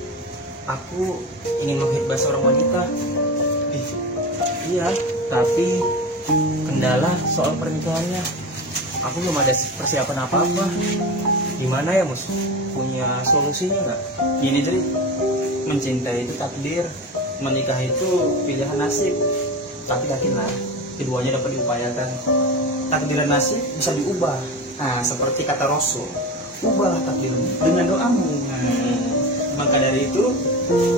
aku ingin menghibah seorang wanita. Iya, tapi kendala soal pernikahannya. Aku belum ada persiapan apa-apa. Gimana ya, Mus? Punya solusinya nggak? Gini, jadi mencintai itu takdir, menikah itu pilihan nasib. Tapi yakinlah, keduanya dapat diupayakan. Takdir dan nasib bisa diubah. Nah, seperti kata Rasul, ubahlah takdirmu dengan doamu. Maka dari itu,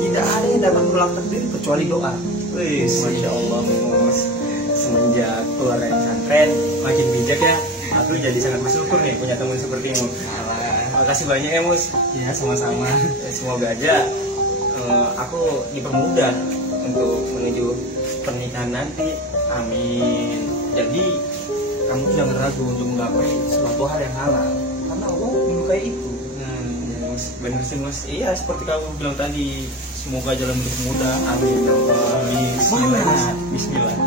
tidak ada yang dapat menolak takdir kecuali doa. Wih, Masya Allah, Mus. Semenjak keluar dari pesantren, makin bijak ya. Aku jadi sangat bersyukur nih punya teman sepertimu. Makasih banyak ya, Mus. Ya, sama-sama. Semoga aja aku dipermudah untuk menuju pernikahan nanti. Amin. Jadi kamu jangan ragu untuk menggapai suatu hal yang halal, karena Allah menyukai itu. Bener sih, Mas. Iya, seperti kamu bilang tadi, semoga jalan hidup mudah. Amin ya Allah. Bismillah. Bismillah.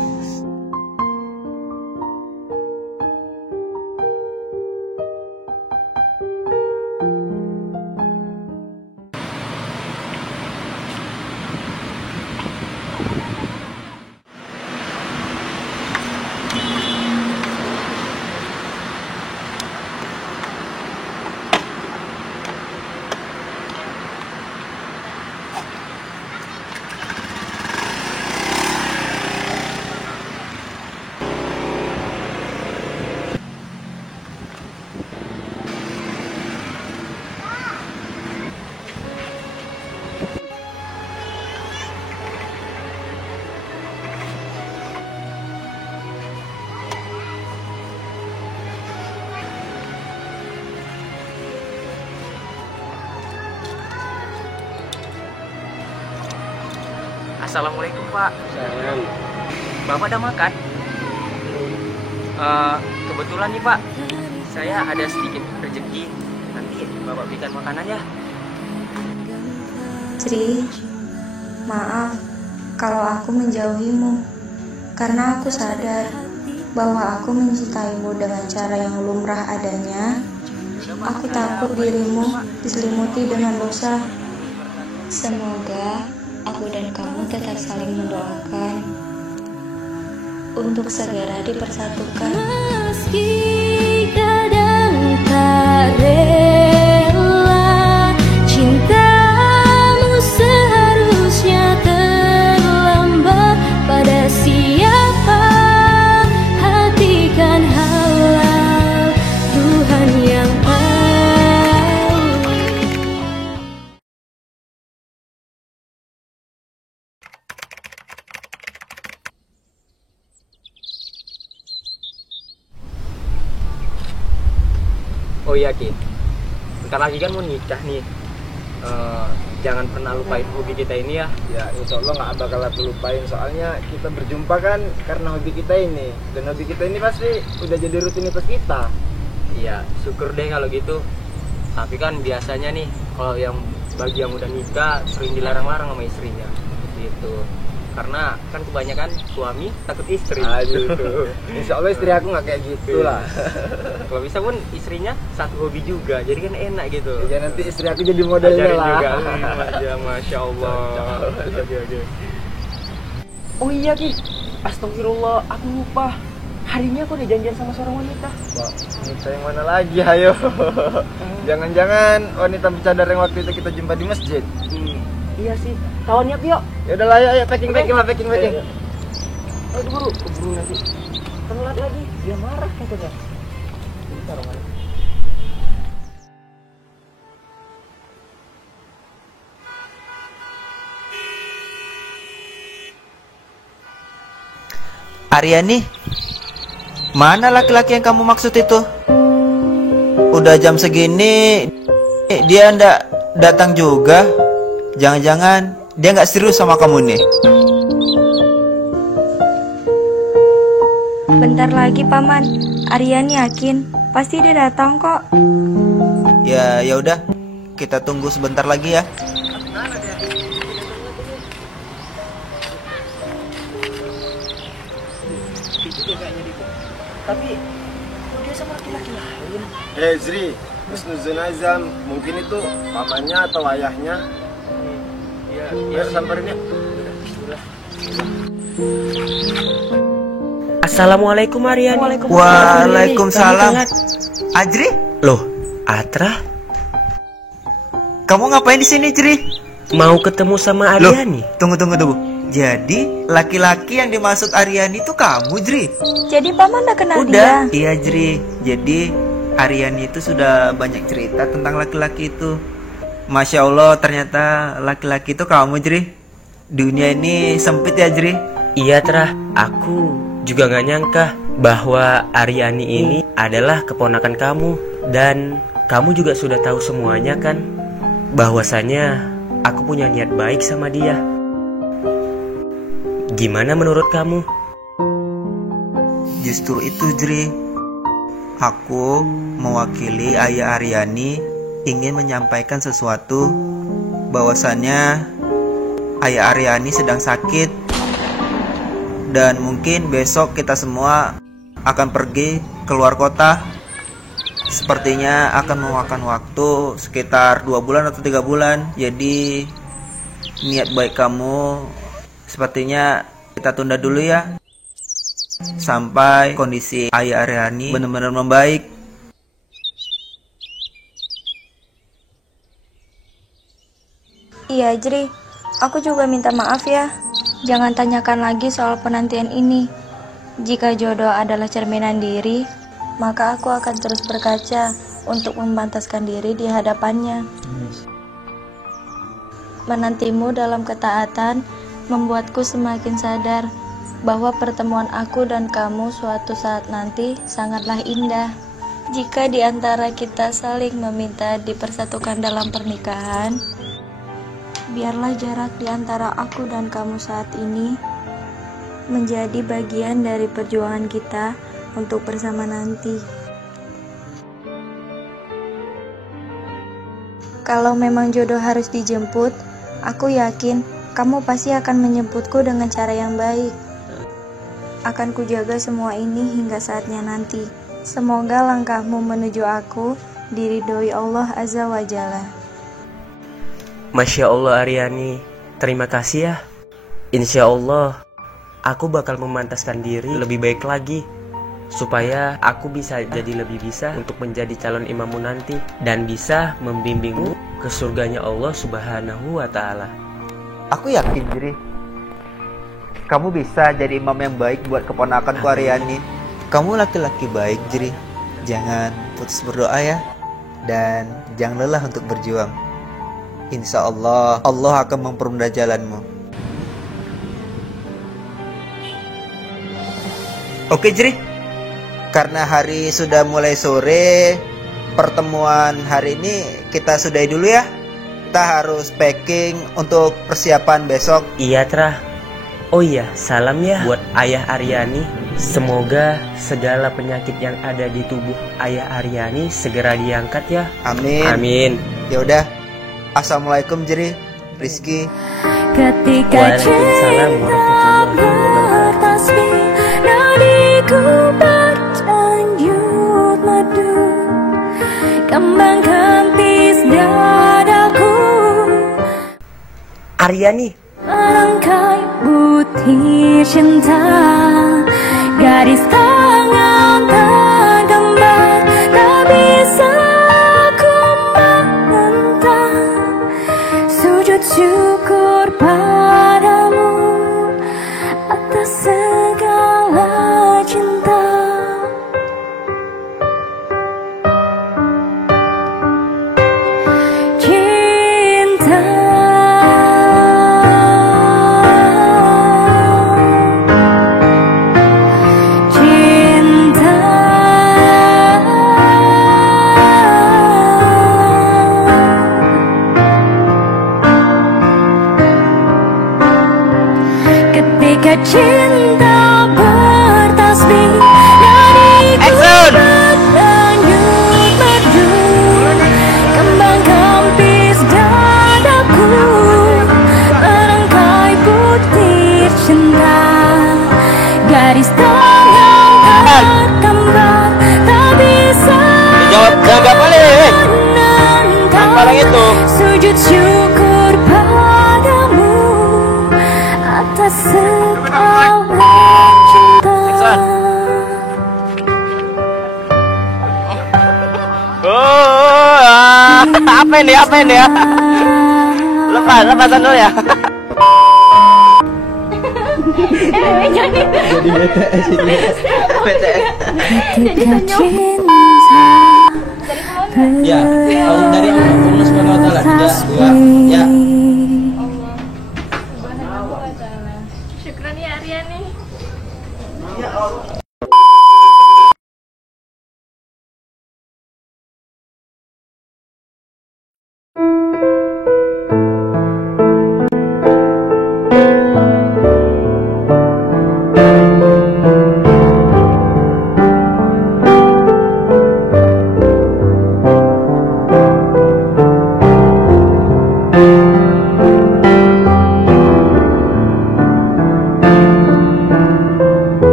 Assalamualaikum, Pak. Bapak udah makan? Kebetulan nih, Pak, saya ada sedikit rezeki. Nanti Bapak berikan makanan ya. Sri, maaf kalau aku menjauhimu, karena aku sadar bahwa aku mencintaimu dengan cara yang lumrah adanya. Aku takut dirimu diselimuti dengan dosa. Semoga aku dan kamu tetap saling mendoakan untuk segera dipersatukan. Meski kadang tak rela, cintamu seharusnya terlambat. Pada siapa hati kan halal, Tuhan yang tahu. Oh iya, Ki, bentar lagi kan mau nikah nih. Jangan pernah lupain hobi kita ini ya. Ya, insya Allah nggak bakal aku lupain. Soalnya kita berjumpa kan karena hobi kita ini. Dan hobi kita ini pasti udah jadi rutinitas kita. Iya, syukur deh kalau gitu. Tapi kan biasanya nih, kalau yang bagi yang udah nikah sering dilarang-larang sama istrinya gitu. Karena kan kebanyakan suami takut istri. Aduh, insya Allah istri aku nggak kayak gitu lah. Kalau bisa pun istrinya satu hobi juga, jadi kan enak gitu. Ya nanti istri aku jadi modelnya ajarin lah. Juga, aja, Masya Allah. Oke. Oh iya, Ki, astagfirullah, aku lupa. Hari ini aku ada janjian sama seorang wanita. Wah, wanita yang mana lagi, ayo? Jangan-jangan wanita bercadar yang waktu itu kita jumpa di masjid. Iya sih, kawan yuk. Ya udah lah, ayo packing. Ayo buru nanti telat lagi, dia marah katanya. Bentar, Om. Aryani, Mana laki-laki yang kamu maksud itu? Udah jam segini dia ndak datang juga. Jangan-jangan dia nggak serius sama kamu nih. Bentar lagi Paman, Aryani yakin pasti dia datang kok. Ya udah, kita tunggu sebentar lagi ya. Tapi kok dia sama laki-laki lain? Zri, Husnuzon Azam, mungkin itu pamannya atau ayahnya. Iya, samperin ya. Assalamualaikum Aryani. Waalaikumsalam. Ajri? Loh, Atra? Kamu ngapain di sini, Jri? Mau ketemu sama Aryani? Tunggu. Jadi, laki-laki yang dimaksud Aryani itu kamu, Jri? Jadi Paman udah kenal Udah, dia? iya, Jri. Jadi, Aryani itu sudah banyak cerita tentang laki-laki itu. Masya Allah, ternyata laki-laki itu kamu, Jri. Dunia ini sempit ya, Jri? Iya, Tra. Aku juga gak nyangka bahwa Aryani ini adalah keponakan kamu. Dan kamu juga sudah tahu semuanya kan, bahwasanya aku punya niat baik sama dia. Gimana menurut kamu? Justru itu, Jri. Aku mewakili ayah Aryani ingin menyampaikan sesuatu, bahwasannya ayah Aryani sedang sakit dan mungkin besok kita semua akan pergi keluar kota. Sepertinya akan memakan waktu sekitar 2 bulan atau 3 bulan. Jadi niat baik kamu sepertinya kita tunda dulu ya, sampai kondisi ayah Aryani benar-benar membaik. Iya Jri, aku juga minta maaf ya. Jangan tanyakan lagi soal penantian ini. Jika jodoh adalah cerminan diri, maka aku akan terus berkaca untuk memantaskan diri di hadapannya. Menantimu dalam ketaatan membuatku semakin sadar bahwa pertemuan aku dan kamu suatu saat nanti sangatlah indah. Jika di antara kita saling meminta dipersatukan dalam pernikahan, biarlah jarak di antara aku dan kamu saat ini menjadi bagian dari perjuangan kita untuk bersama nanti. Kalau memang jodoh harus dijemput, aku yakin kamu pasti akan menjemputku dengan cara yang baik. Akan kujaga semua ini hingga saatnya nanti. Semoga langkahmu menuju aku diridhoi Allah Azza wa Jalla. Masya Allah Aryani, terima kasih ya. Insya Allah aku bakal memantaskan diri lebih baik lagi, supaya aku bisa jadi lebih bisa untuk menjadi calon imammu nanti, dan bisa membimbingmu ke surganya Allah Subhanahu wa Ta'ala. Aku yakin, Jri, kamu bisa jadi imam yang baik buat keponakanku Aryani. Kamu laki-laki baik, Jri. Jangan putus berdoa ya, dan jangan lelah untuk berjuang. Insya Allah, Allah akan mempermudah jalanmu. Oke, Jri. Karena hari sudah mulai sore, pertemuan hari ini kita sudahi dulu ya. Kita harus packing untuk persiapan besok. Iya, Tra. Oh iya, salam ya buat ayah Aryani. Semoga segala penyakit yang ada di tubuh ayah Aryani segera diangkat ya. Amin. Amin. Ya udah. Assalamualaikum, Jri, Rizky. Ketika Waalaikumsalam warahmatullahi wabarakatuh. nadiku berdenyut madu, kembang kempis dadaku, Aryani, merangkai butir cinta, garis tangan tergambar, tak bisa ku menentang. Sujud syukur padamu atas segala cinta. Cinta, cinta. sujud syukur padamu atas segala cinta. Apa ini ya? Lepasan dulu ya. Jadi BTS ini. Ketika cinta Ya, dari Allah Subhanahu wa taala. Ya. Syukran ya Aryani.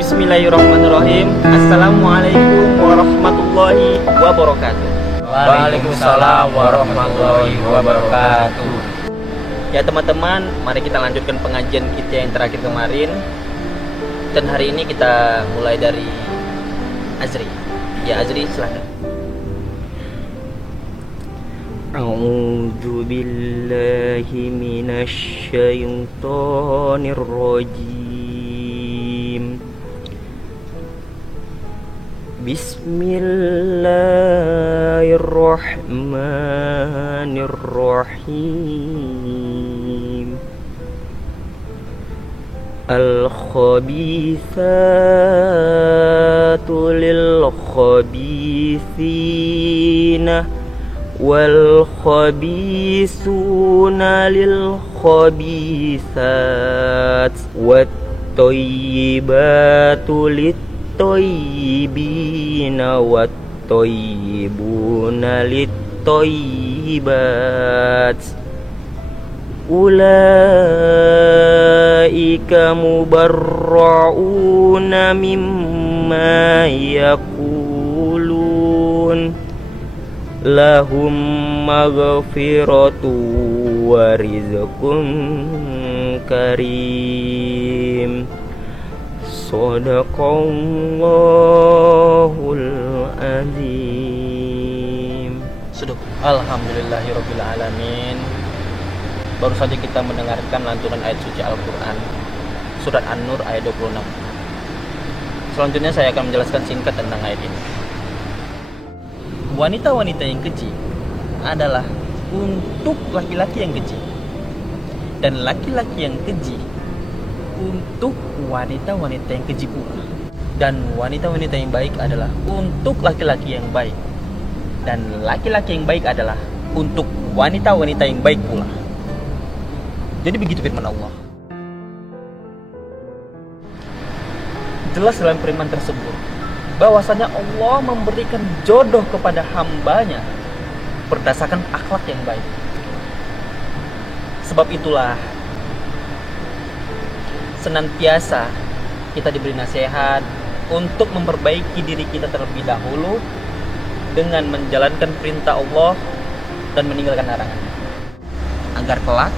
Bismillahirrahmanirrahim. Assalamualaikum warahmatullahi wabarakatuh. Waalaikumsalam warahmatullahi wabarakatuh. Ya teman-teman, mari kita lanjutkan pengajian kita yang terakhir kemarin. Dan hari ini kita mulai dari Azri. Ya Azri, silakan. A'udzu billahi minasy syaithanir rajim. Bismillahirrahmanirrahim. Al-khabithatu lil-khabithina wal-khabithuna lil-khabithat wat-thayyibatu lit-thayyibina wat-thayyibuna lit-thayyibat. Ulaika mubarra'una mimma yaqulun lahum maghfiratu wa rizqun karim. Shadaqallahul azim. Sudah. Alhamdulillahirabbil alamin. Baru saja kita mendengarkan lantunan ayat suci Al-Quran Surat An-Nur ayat 26. Selanjutnya saya akan menjelaskan singkat tentang ayat ini. Wanita-wanita yang keji adalah untuk laki-laki yang keji, dan laki-laki yang keji untuk wanita-wanita yang keji pula. Dan wanita-wanita yang baik adalah untuk laki-laki yang baik, dan laki-laki yang baik adalah untuk wanita-wanita yang baik pula. Jadi begitu firman Allah. Jelas dalam firman tersebut bahwasanya Allah memberikan jodoh kepada hambanya berdasarkan akhlak yang baik. Sebab itulah senantiasa kita diberi nasihat untuk memperbaiki diri kita terlebih dahulu dengan menjalankan perintah Allah dan meninggalkan larangannya, agar kelak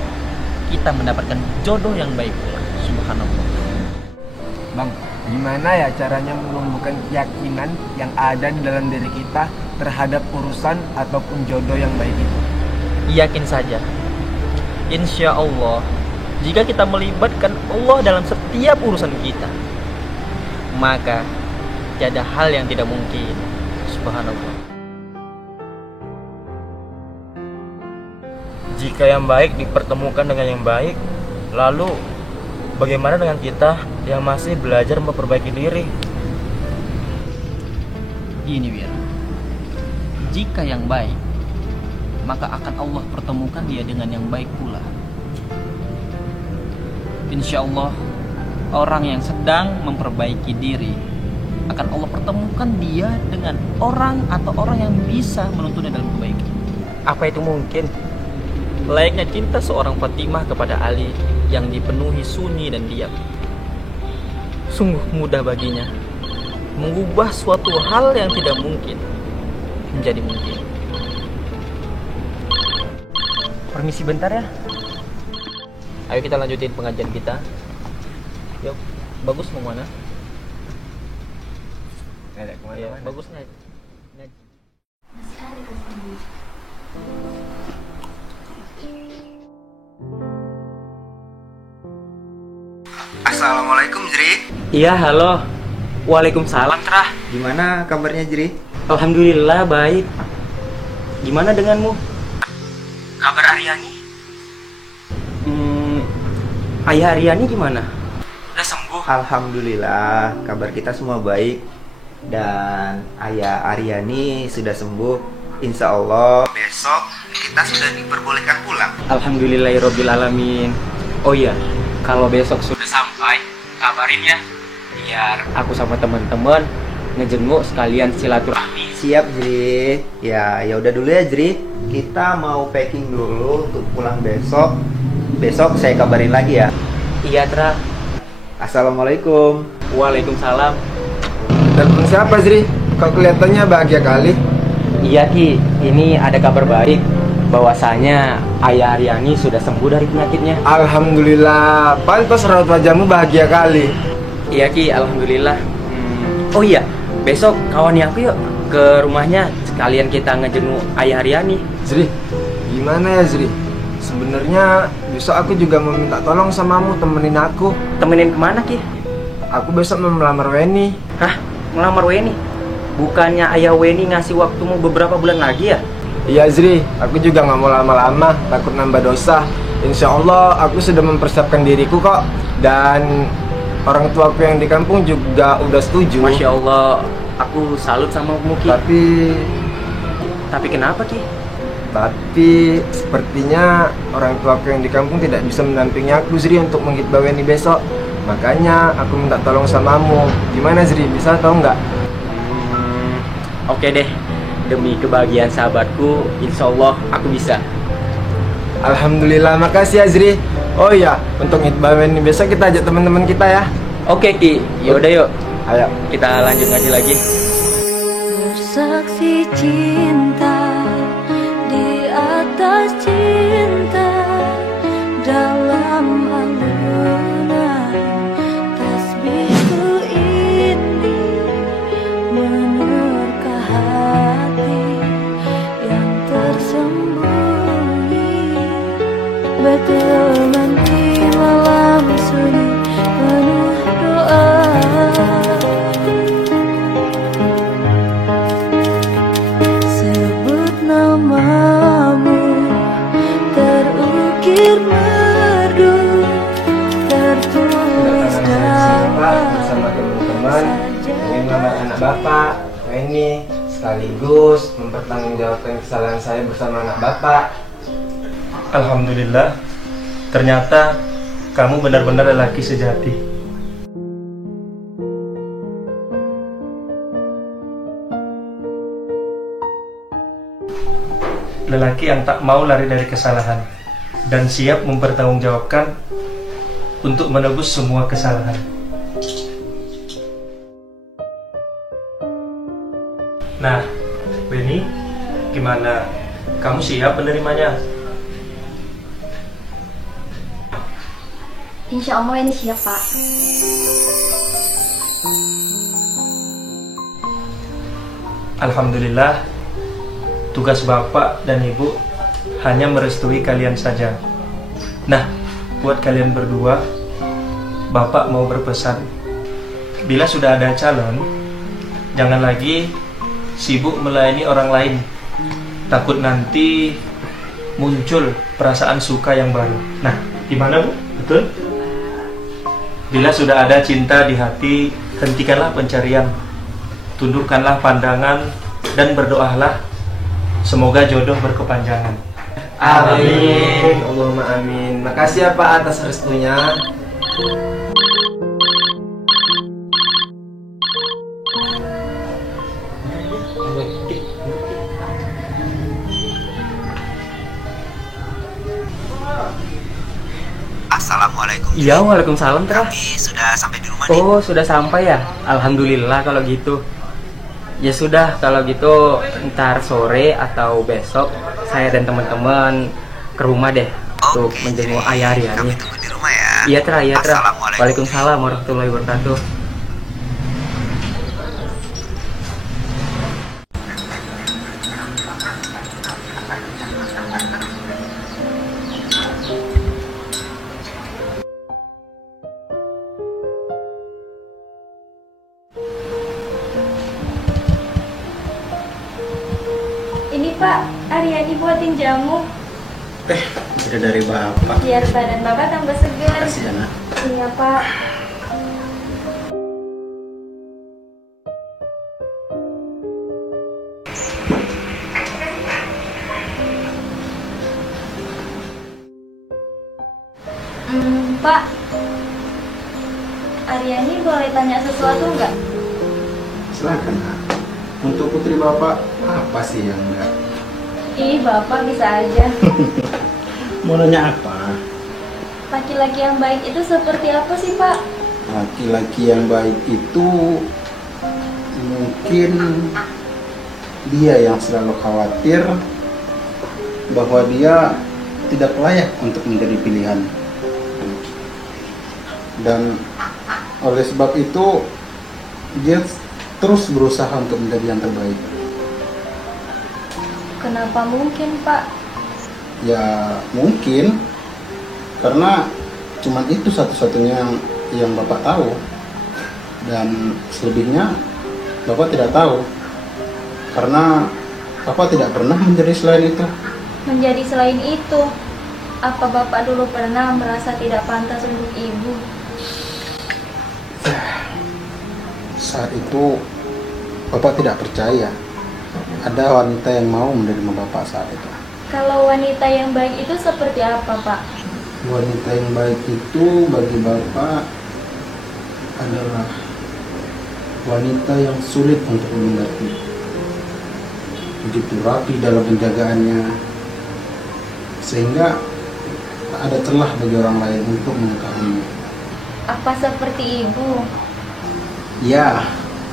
kita mendapatkan jodoh yang baik pula. Subhanallah. Bang, gimana ya caranya menumbuhkan keyakinan yang ada di dalam diri kita terhadap urusan ataupun jodoh yang baik itu? Yakin saja, insya Allah, jika kita melibatkan Allah dalam setiap urusan kita, maka tiada hal yang tidak mungkin. Subhanallah. Jika yang baik dipertemukan dengan yang baik, lalu bagaimana dengan kita yang masih belajar memperbaiki diri? Ini Wir, jika yang baik, maka akan Allah pertemukan dia dengan yang baik pula. Insya Allah, orang yang sedang memperbaiki diri akan Allah pertemukan dia dengan orang atau orang yang bisa menuntunnya dalam kebaikan. Apa itu mungkin? Layaknya cinta seorang Fatimah kepada Ali yang dipenuhi sunyi dan diam. Sungguh mudah baginya mengubah suatu hal yang tidak mungkin menjadi mungkin. permisi bentar ya. Ayo kita lanjutin pengajian kita. Yuk, bagus mau mana? Ada kemana? Ya, bagusnya. Assalamualaikum Jri. Iya, halo. Waalaikumsalam, Trah. Gimana kabarnya Jri? Alhamdulillah baik. Gimana denganmu? Kabar Aryani? Ayah Aryani gimana? Udah sembuh? Alhamdulillah, kabar kita semua baik. Dan ayah Aryani sudah sembuh. Insya Allah besok kita sudah diperbolehkan pulang. Alhamdulillahirabbil alamin. Oh iya, kalau besok sudah sampai, kabarin ya. Biar aku sama teman-teman ngejenguk sekalian silaturahmi. Siap Jri. Ya udah dulu ya Jri. Kita mau packing dulu untuk pulang besok. Besok saya kabarin lagi ya. Iya, Tra. Assalamualaikum. Waalaikumsalam. Telepon siapa Jri? Kok kelihatannya bahagia kali? Iya Ki, ini ada kabar baik bahwasanya Ayah Aryani sudah sembuh dari penyakitnya. Alhamdulillah, pantas raut wajahmu bahagia kali. Iya Ki, alhamdulillah. Oh iya, besok kawan aku yuk ke rumahnya sekalian kita ngejenguk Ayah Aryani. Jri, gimana ya Jri? Sebenarnya besok aku juga mau minta tolong samamu temenin aku. Temenin kemana Ki? Aku besok mau melamar Weni. Hah? Melamar Weni? Bukannya Ayah Weni ngasih waktumu beberapa bulan lagi ya? Iya Jri, aku juga nggak mau lama-lama, takut nambah dosa. Insya Allah aku sudah mempersiapkan diriku kok. Dan orang tuaku yang di kampung juga udah setuju. Masya Allah, aku salut sama Muki. Tapi kenapa Ki? Tapi sepertinya orang tuaku yang di kampung tidak bisa mendampingi aku Zri untuk menghitbah Weni besok. Makanya aku minta tolong samamu. Gimana Zri, bisa atau enggak? Oke deh, demi kebahagiaan sahabatku, insya Allah aku bisa. Alhamdulillah, makasih ya Zri. Oh iya, untuk hitbah Weni besok kita ajak teman-teman kita ya. Oke Ki, yaudah yuk. Ayo kita lanjut ngaji lagi. Bersaksi cinta di atas cinta dalam alunan tasbihku ini menerka hati yang tersembunyi berteman di malam sunyi penuh doa. Sebut namamu terukir merdu tertulis dalam bersama teman-teman ingin melamar anak bapak Weni, sekaligus mempertanggungjawabkan kesalahan saya bersama anak bapak. Alhamdulillah, ternyata kamu benar-benar lelaki sejati. Lelaki yang tak mau lari dari kesalahan dan siap mempertanggungjawabkan untuk menebus semua kesalahan. Nah, Weni, gimana? Kamu siap menerimanya? Insya Allah ini siap, Pak. Alhamdulillah, tugas Bapak dan Ibu hanya merestui kalian saja. Nah, buat kalian berdua, Bapak mau berpesan, bila sudah ada calon, jangan lagi sibuk melayani orang lain. Takut nanti muncul perasaan suka yang baru. Nah, gimana Bu? Betul? Bila sudah ada cinta di hati, hentikanlah pencarian, tundukkanlah pandangan, dan berdoalah semoga jodoh berkepanjangan. Amin. Allahumma amin. Makasih ya Pak atas restunya. Assalamualaikum. Iya, waalaikumsalam Tra. Kami sudah sampai di rumah nih. Oh, sudah sampai ya? Alhamdulillah kalau gitu. Ya sudah, kalau gitu ntar sore atau besok saya dan teman-teman ke rumah deh untuk menjenguk ayah Aryani. Di rumah ya. Iya Tra, iya Tra. Assalamualaikum. Waalaikumsalam warahmatullahi wabarakatuh. Ini Pak, Aryani buatin jamu Tidak dari bapak. biar badan Bapak tambah segar. Kasih anak. Iya Pak. Pak, Aryani boleh tanya sesuatu nggak? Silakan nak. Untuk putri bapak apa sih yang enggak? Ih, Bapak bisa aja. Mau nanya apa? Laki-laki yang baik itu seperti apa sih Pak? Laki-laki yang baik itu mungkin dia yang selalu khawatir bahwa dia tidak layak untuk menjadi pilihan. Dan oleh sebab itu dia terus berusaha untuk menjadi yang terbaik. Kenapa mungkin Pak? Ya mungkin karena cuman itu satu-satunya yang Bapak tahu, dan selebihnya Bapak tidak tahu karena Bapak tidak pernah menjadi selain itu. Menjadi selain itu, apa Bapak dulu pernah merasa tidak pantas untuk Ibu? Saat itu Bapak tidak percaya ada wanita yang mau menerima Bapak saat itu. Kalau wanita yang baik itu seperti apa Pak? Wanita yang baik itu bagi Bapak adalah wanita yang sulit untuk dimengerti. Begitu rapi dalam penjagaannya, sehingga tak ada celah bagi orang lain untuk mengetahuinya. Apa seperti Ibu? Ya,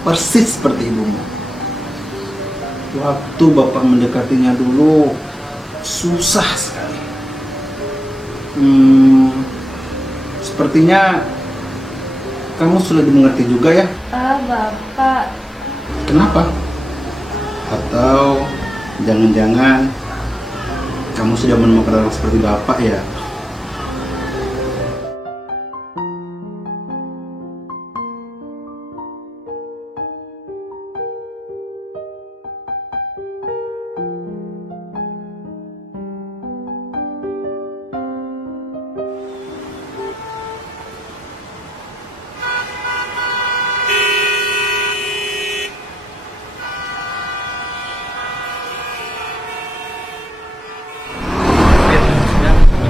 persis seperti ibumu. Waktu Bapak mendekatinya dulu, susah sekali. Sepertinya kamu sudah dimengerti juga ya? Bapak. Kenapa? Atau jangan-jangan kamu sudah menemukan orang seperti Bapak ya?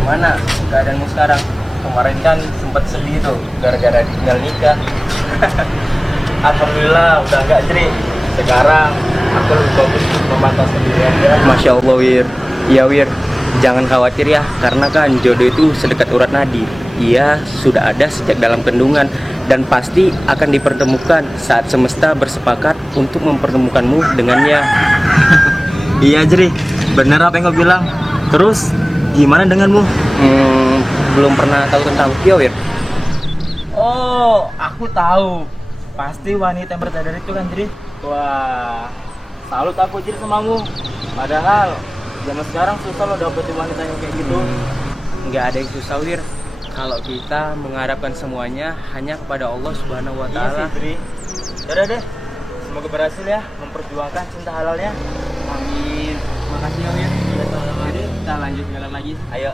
Gimana keadaanmu sekarang? Kemarin kan sempat sedih tuh gara-gara ditinggal nikah. Alhamdulillah udah enggak Jri. Sekarang aku lebih bagus memantau sendiri aja. Masya Allah Wir. Iya Wir, jangan khawatir ya, karena kan jodoh itu sedekat urat nadi. Ia sudah ada sejak dalam kandungan dan pasti akan dipertemukan saat semesta bersepakat untuk mempertemukanmu dengannya. Iya Jri, benar apa yang kau bilang. Terus gimana denganmu? Belum pernah tahu tentang Rukia, Wir. Oh, aku tahu. Pasti wanita yang bercadar itu kan, Jri. Wah, salut aku Jri samamu. Padahal zaman sekarang susah lo dapetin wanita yang kayak gitu. Nggak ada yang susah, Wir. Kalau kita mengharapkan semuanya hanya kepada Allah Subhanahu wa Ta'ala. Iya sih, Jri. Yaudah deh, semoga berhasil ya memperjuangkan cinta halalnya. Amin. Makasih ya, Wir. Jadi kita lanjut jalan lagi. Ayo.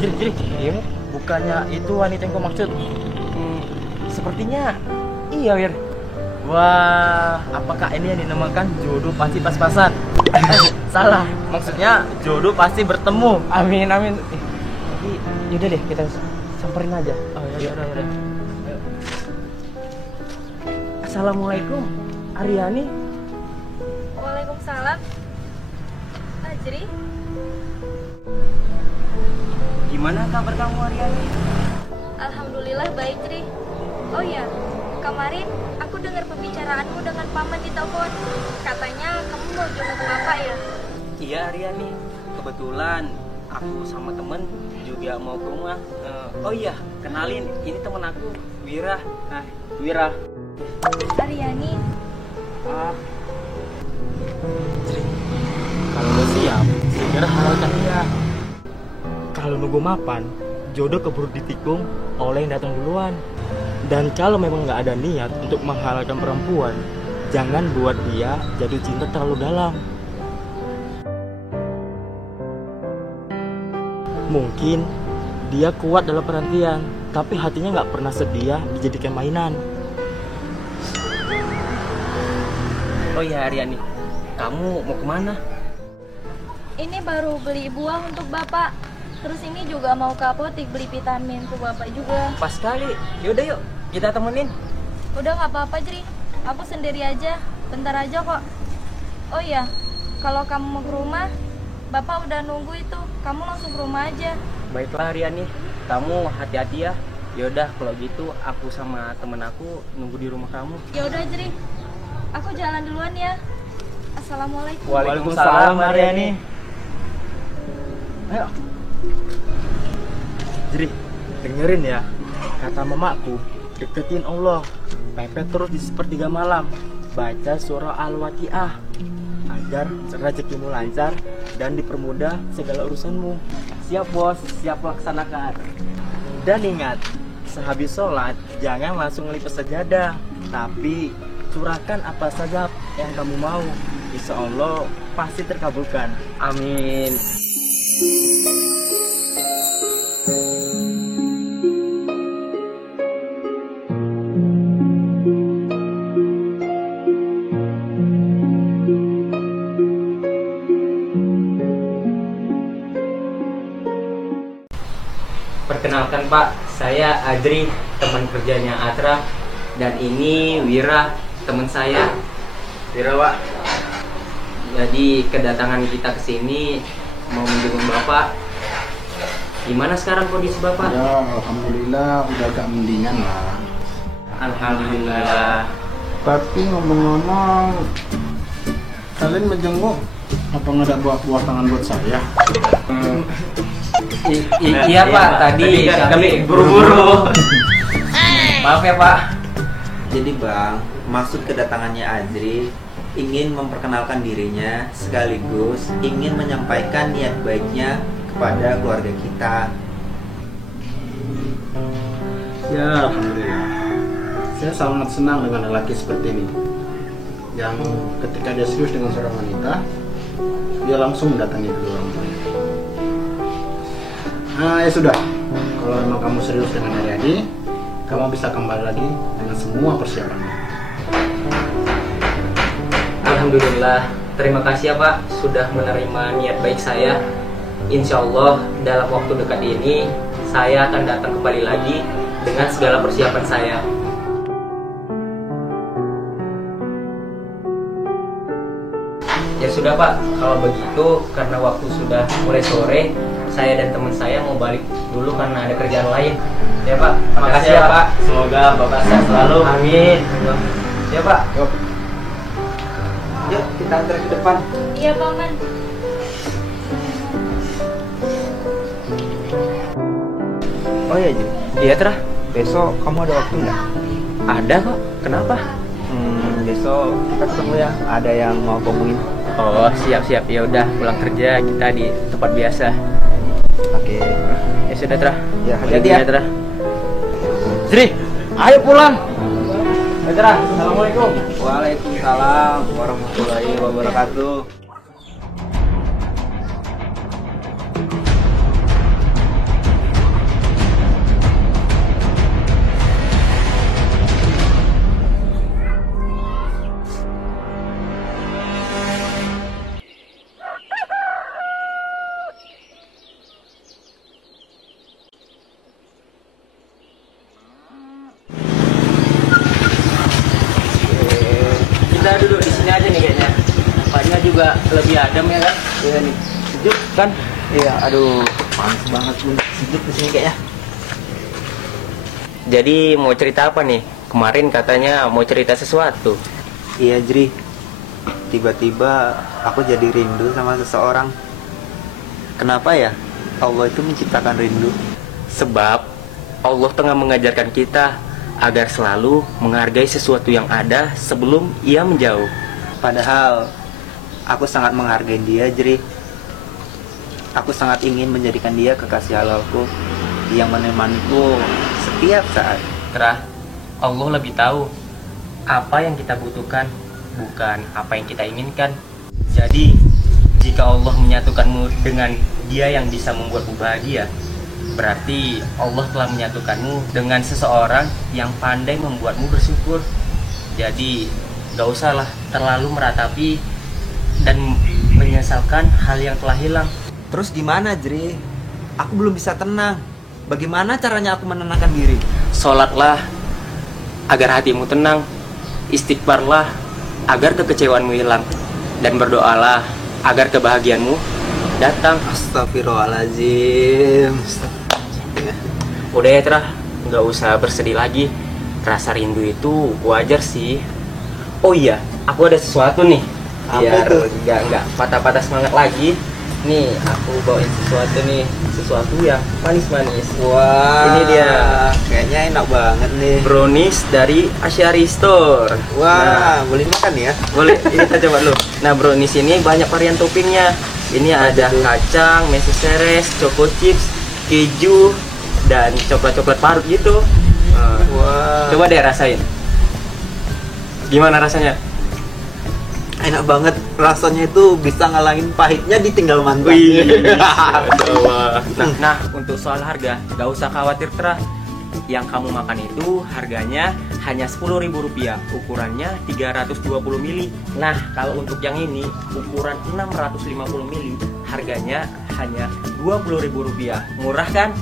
Jri, iya, bukannya itu wanita yang kau maksud? Sepertinya iya, Wir. Wah, apakah ini yang dinamakan jodoh pasti pas-pasan? Salah, maksudnya jodoh pasti bertemu. Amin, amin. Tapi yaudah deh, kita samperin aja. Oh, yaudah. Assalamualaikum, Aryani. Waalaikumsalam. Jri, gimana kabar kamu Aryani? alhamdulillah baik Jri. Oh ya, Kemarin aku dengar pembicaraanmu dengan paman di telepon. Katanya kamu mau jenguk bapak ya? Iya Aryani, kebetulan aku sama temen juga mau ke rumah. Oh iya, kenalin, ini temen aku, Wira. Nah, Wira. Aryani. Kalau udah siap, segera halalkan dia. Kalau nunggu mapan, jodoh keburu ditikung oleh yang datang duluan. Dan kalau memang nggak ada niat untuk menghalalkan perempuan, jangan buat dia jatuh cinta terlalu dalam. Mungkin dia kuat dalam perhatian, tapi hatinya nggak pernah sedia dijadikan mainan. Oh iya Aryani, kamu mau kemana? Ini baru beli buah untuk bapak. Terus ini juga mau ke apotek beli vitamin untuk bapak juga. Pas sekali, yaudah yuk, kita temenin. Udah nggak apa-apa Jri, aku sendiri aja, bentar aja kok. Oh iya, kalau kamu mau ke rumah, bapak udah nunggu itu, kamu langsung ke rumah aja. Baiklah Aryani, kamu hati-hati ya. Yaudah kalau gitu aku sama temen aku nunggu di rumah kamu. Ya udah Jri, aku jalan duluan ya. Assalamualaikum. Waalaikumsalam Aryani. Ayo. Jri, dengerin ya, kata mamaku, deketin Allah, pepet terus di sepertiga malam, baca surah Al-Waqiah, agar rezekimu lancar dan dipermudah segala urusanmu. Siap bos, siap laksanakan. Dan ingat, sehabis sholat, jangan langsung ngelipet sajadah, tapi curahkan apa saja yang kamu mau. Insya Allah pasti terkabulkan. Amin. Perkenalkan Pak, saya Adri, teman kerjanya Atra, dan ini Wira, teman saya. Wira, Pak. Jadi kedatangan kita ke sini mau menjenguk Bapak. Gimana sekarang kondisi Bapak? Ya, alhamdulillah udah agak mendingan lah. Alhamdulillah. Tapi ngomong-ngomong, kalian menjenguk apa nggak ada buah tangan buat saya? Iya Pak, tadi kami buru-buru. Maaf ya Pak. Jadi Bang, maksud kedatangannya Adri ingin memperkenalkan dirinya sekaligus ingin menyampaikan niat baiknya kepada keluarga kita. Ya, alhamdulillah. Saya sangat senang dengan lelaki seperti ini, yang ketika dia serius dengan seorang wanita, dia langsung mendatangi kedua orang tuanya. Nah, ya sudah. Kalau memang kamu serius dengan Aryani, kamu bisa kembali lagi dengan semua persiapannya. Alhamdulillah, terima kasih ya Pak sudah menerima niat baik saya. Insya Allah dalam waktu dekat ini saya akan datang kembali lagi dengan segala persiapan saya. Ya sudah Pak, kalau begitu karena waktu sudah mulai sore, saya dan teman saya mau balik dulu karena ada kerjaan lain. Ya Pak, makasih ya Pak. Semoga Bapak sehat selalu. Amin. Ya Pak. Yuk kita antar ke depan. Iya Paman. Oh iya Ji. Iya Tra. Besok kamu ada waktu nggak? Ada kok. Kenapa? Besok kita ketemu ya. Ada yang mau ngomongin. Oh siap-siap, ya udah pulang kerja kita di tempat biasa. Oke. Ya sudah Tra. Ya hati-hati ya Tra. Jri, ayo pulang. Tra, assalamualaikum. Waalaikumsalam warahmatullahi wabarakatuh. Kita duduk di sini aja nih kayaknya. Tempatnya juga lebih adem ya kan? Iya nih. Sejuk kan? Iya, aduh, panas banget pun. Sejuk di sini kayaknya. Jadi mau cerita apa nih? Kemarin katanya mau cerita sesuatu. Iya Jri, tiba-tiba aku jadi rindu sama seseorang. Kenapa ya Allah itu menciptakan rindu? Sebab Allah tengah mengajarkan kita agar selalu menghargai sesuatu yang ada sebelum ia menjauh. Padahal aku sangat menghargai dia Jri. Aku sangat ingin menjadikan dia kekasih halalku yang menemaniku setiap saat. Terah, Allah lebih tahu apa yang kita butuhkan, bukan apa yang kita inginkan. Jadi, jika Allah menyatukanmu dengan Dia yang bisa membuatmu bahagia, berarti Allah telah menyatukanmu dengan seseorang yang pandai membuatmu bersyukur. Jadi, gak usahlah terlalu meratapi dan menyesalkan hal yang telah hilang. Terus gimana Jri? Aku belum bisa tenang. Bagaimana caranya aku menenangkan diri? Sholatlah agar hatimu tenang, istighfarlah agar kekecewaanmu hilang, dan berdoalah agar kebahagiaanmu datang. Astagfirullahaladzim. Udah ya Terah, nggak usah bersedih lagi. Rasa rindu itu wajar sih. Oh iya, aku ada sesuatu nih. Biar nggak patah-patah semangat lagi. Nih, aku bawain sesuatu yang manis-manis. Wah, ini dia. Kayaknya enak banget nih. Brownies dari Asyari Store. Wah, boleh makan ya? Boleh, ini kita coba dulu. Nah, brownies ini banyak varian toppingnya. Ini ada kacang, meses seres, choco chips, keju, dan coklat-coklat parut gitu. Wah. Coba deh rasain. Gimana rasanya? Enak banget, rasanya itu bisa ngalahin pahitnya ditinggal mantan. Nah, untuk soal harga, gak usah khawatir Terah. Yang kamu makan itu harganya hanya Rp10.000, ukurannya 320 ml. Nah, kalau untuk yang ini ukuran 650 ml, harganya hanya Rp20.000. Murah kan?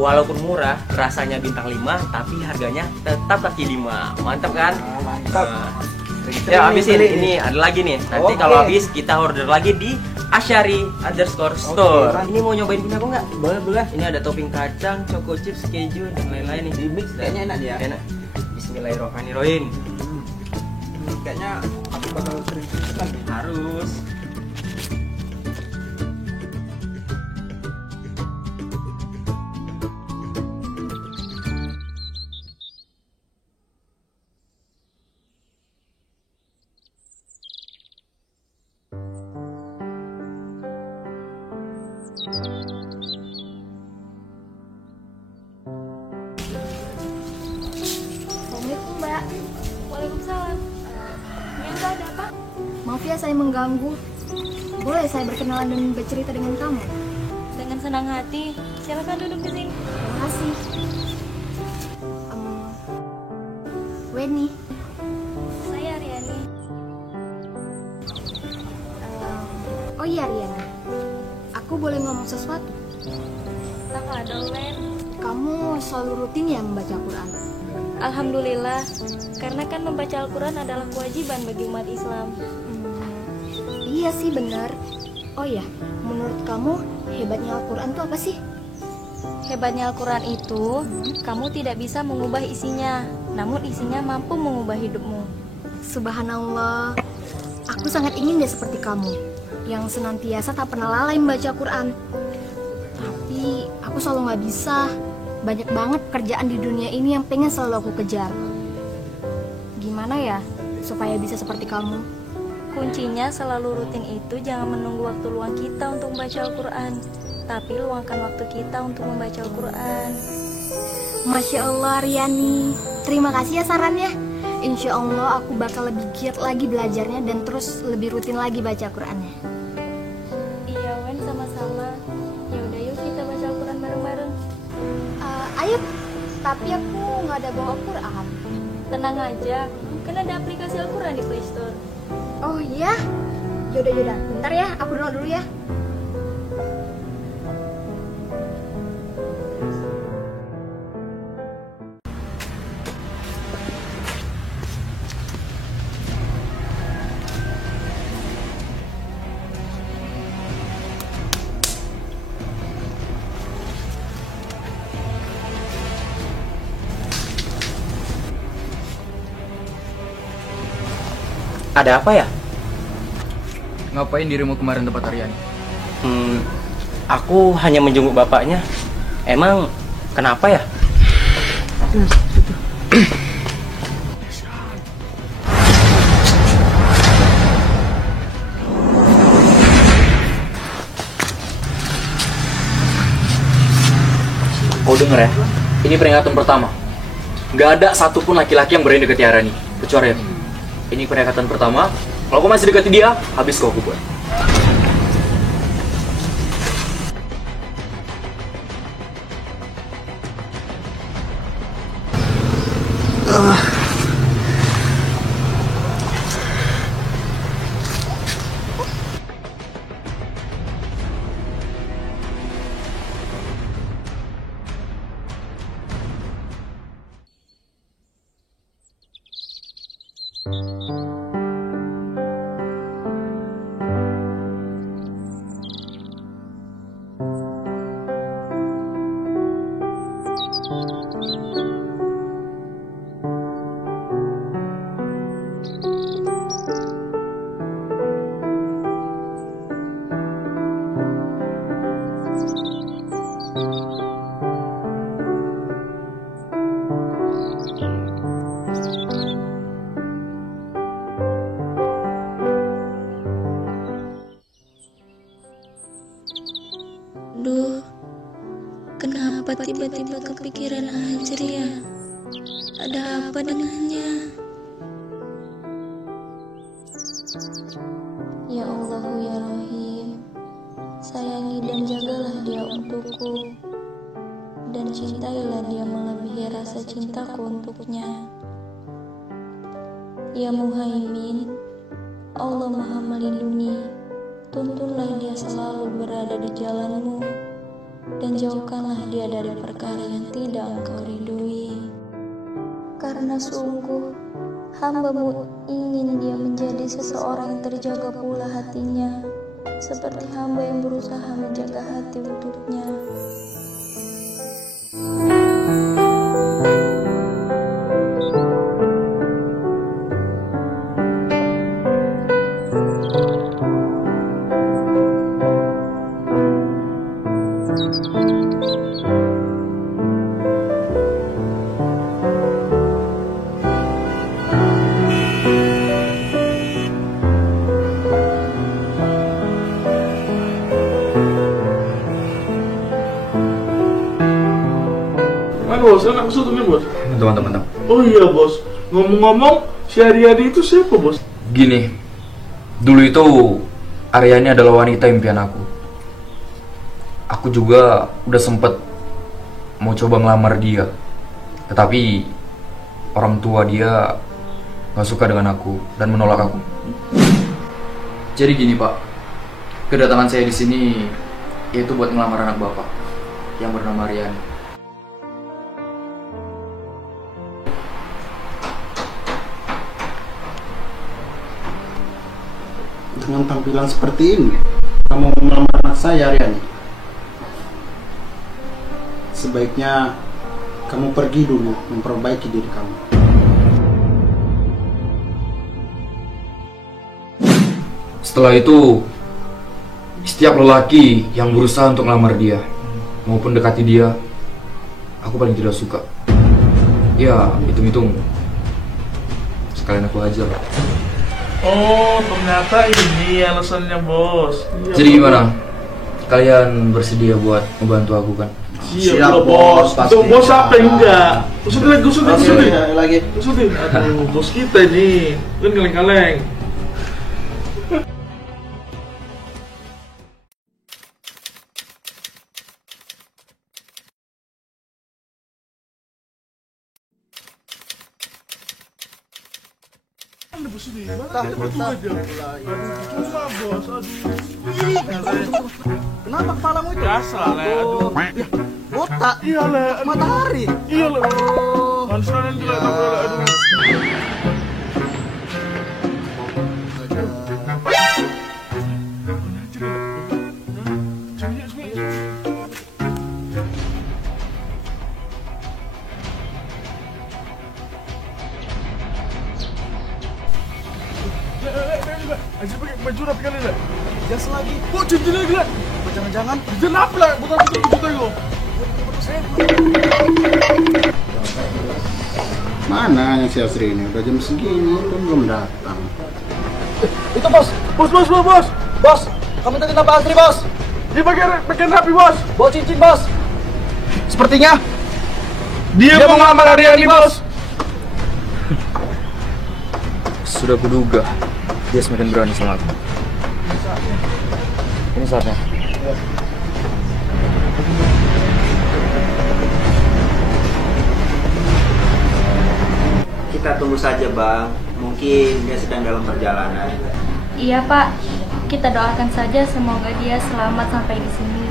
Walaupun murah, rasanya bintang 5, tapi harganya tetap kaki 5. Mantap kan? Mantap. Ya, habis ini ada lagi nih. Nanti kalau habis kita order lagi di Asyari_store. Ini mau nyobain punya aku nggak? Boleh. Ini ada topping kacang, choco chips, keju, dan lain-lain nih. Di mix kayaknya enak ya. Enak. Bismillahirrahmanirrahim. Kayaknya aku bakal sering pesan nih. Harus. Assalamualaikum Mbak. Waalaikumsalam. Ya Mbak, ada apa? Maaf ya saya mengganggu. Boleh saya berkenalan dan bercerita dengan kamu? Dengan senang hati. Silakan duduk di sini. Terima kasih. Weni. Saya Riani. Oh iya Riani. Aku boleh ngomong sesuatu? Tafadhol, Wen. Kamu selalu rutin ya membaca Quran? Alhamdulillah, karena kan membaca Al-Quran adalah kewajiban bagi umat Islam. Iya sih benar. Oh ya, menurut kamu hebatnya Al-Quran itu apa sih? Hebatnya Al-Quran itu, kamu tidak bisa mengubah isinya, namun isinya mampu mengubah hidupmu. Subhanallah, aku sangat ingin deh seperti kamu, yang senantiasa tak pernah lalai membaca Quran. Tapi aku selalu nggak bisa. Banyak banget pekerjaan di dunia ini yang pengen selalu aku kejar. Gimana ya supaya bisa seperti kamu? Kuncinya selalu rutin itu jangan menunggu waktu luang kita untuk membaca Al-Quran, tapi luangkan waktu kita untuk membaca Al-Quran. Masya Allah Riani, terima kasih ya sarannya. Insya Allah aku bakal lebih giat lagi belajarnya dan terus lebih rutin lagi baca Qurannya. Iya Wen, sama-sama. Ya udah yuk kita baca Al-Quran bareng-bareng. Ayo, tapi aku nggak ada bawa Quran. Tenang aja, kan ada aplikasi Al-Quran di Play Store. Oh iya? Yaudah, bentar ya, aku download dulu ya. Ada apa ya? Ngapain dirimu kemarin tempat Aryani? Aku hanya menjenguk bapaknya. Emang kenapa ya? Kau denger ya, ini peringatan pertama. Gak ada satupun laki-laki yang berani dekati Aryani, kecuali aku. Ini peringatan pertama. Kalau kau masih dekati dia, habis kau buat. Duh, kenapa tiba-tiba kepikiran Ajri ya? Ada apa dengannya? Ya Allah ya Rahim, sayangi dan jagalah dia untukku, dan cintailah dia melebihi rasa cintaku untuknya. Ya Muhaimin, Allah Maha Melindungi, tuntunlah dia selalu berada di jalanmu, dan jauhkanlah dia dari perkara yang tidak engkau ridhoi. Karena sungguh hamba-Mu ingin dia menjadi seseorang yang terjaga pula hatinya, seperti hamba yang berusaha menjaga hati untuknya. Bos, anak satunya bos. Teman-teman. Oh iya bos, ngomong-ngomong si Aryani itu siapa bos? Gini, dulu itu Aryani adalah wanita impian aku. Aku juga udah sempet mau coba ngelamar dia, tetapi orang tua dia gak suka dengan aku dan menolak aku. Jadi gini Pak, kedatangan saya di sini yaitu buat ngelamar anak Bapak yang bernama Aryani. Dengan tampilan seperti ini, kamu melamar anak saya, Aryani? Sebaiknya kamu pergi dulu memperbaiki diri kamu. Setelah itu, setiap lelaki yang berusaha untuk melamar dia maupun dekati dia, aku paling tidak suka. Ya, hitung-hitung sekalian aku hajar. Oh, ternyata ini alasannya bos. Jadi gimana? Kalian bersedia buat membantu aku kan? Siap bos. Tuh bos apa enggak? Gusudin lagi. Aduh, bos kita ini kan kaleng-kaleng. Kenapa kepalamu itu? Biasa lah, aduh. Ya, botak. Iya lah, matahari. Iya lah. Manusia juga aduh. baju rapi kali lah. Jas lagi. Kok cincin lagi lah? Jangan-jangan cincin apa lah? Bukan itu juta itu. Mana yang si Asri ini? Udah jam segini kan belum datang. Itu bos. Bos. Kamu tadi kenapa Asri bos? Di bagian rapi bos. Bawa cincin bos. Sepertinya dia mau ngelamar Aryani bos. Sudah kuduga dia semakin berani sama aku. Ini saatnya. Kita tunggu saja bang, mungkin dia sedang dalam perjalanan. Iya Pak, kita doakan saja semoga dia selamat sampai di sini.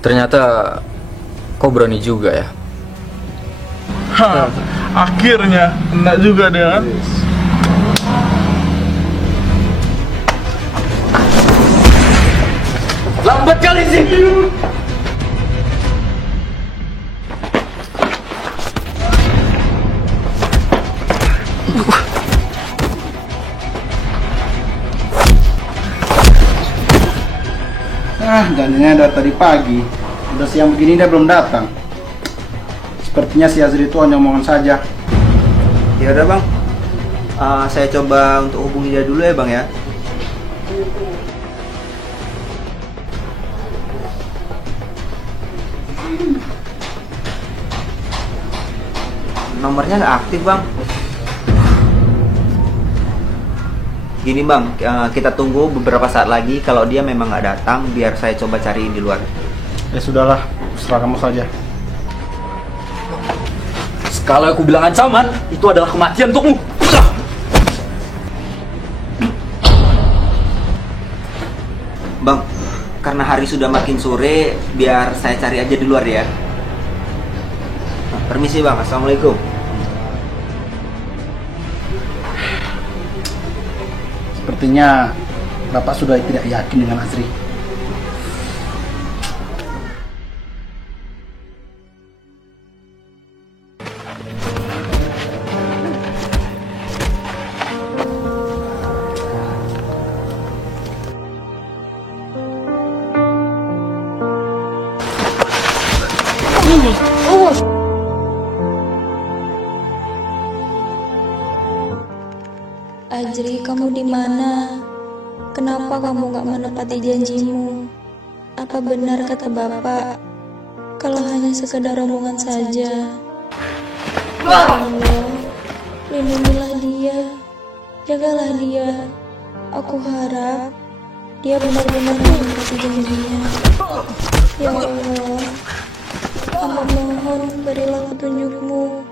Ternyata kau berani juga ya. Akhirnya kena juga dia kan. Lambat kali sih. Janjinya dari tadi pagi. Udah siang begini dia belum datang. Sepertinya si Azri itu hanya omongan saja. Ya udah bang, saya coba untuk hubungi dia dulu ya bang ya. Nomornya nggak aktif bang. Gini bang, kita tunggu beberapa saat lagi. Kalau dia memang nggak datang, biar saya coba cariin di luar. Ya sudahlah, serah kamu saja. Sekali aku bilang ancaman, itu adalah kematian untukmu. Bang, karena hari sudah makin sore, biar saya cari aja di luar ya. Permisi bang, assalamualaikum. Sepertinya Bapak sudah tidak yakin dengan Azri. Azri, kamu di mana? Kenapa kamu gak menepati janjimu? Apa benar kata Bapak, kalau hanya sekedar omongan saja? Ya Allah, lindungilah dia, jagalah dia. Aku harap dia benar-benar menepati janjinya. Ya Allah, hamba mohon berilah petunjukmu.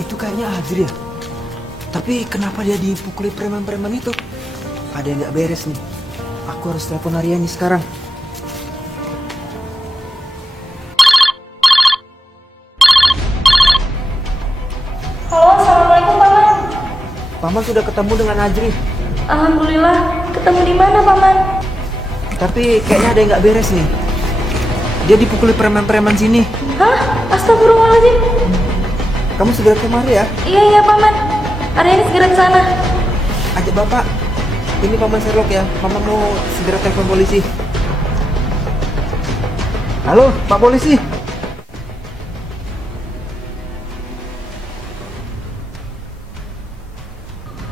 Itu kayaknya Azri ya. Tapi kenapa dia dipukuli preman-preman itu? Ada yang nggak beres nih. Aku harus telepon Aryani sekarang. Halo, assalamualaikum Paman. Paman sudah ketemu dengan Azri. Alhamdulillah, ketemu di mana Paman? Tapi kayaknya ada yang nggak beres nih. Dia dipukuli preman-preman sini. Hah? Astagfirullahaladzim. Kamu segera kemari ya. Iya Paman. Aryani segera ke sana. Ajak Bapak. Ini Paman Sherlock ya. Paman mau segera telepon polisi. Halo, Pak Polisi.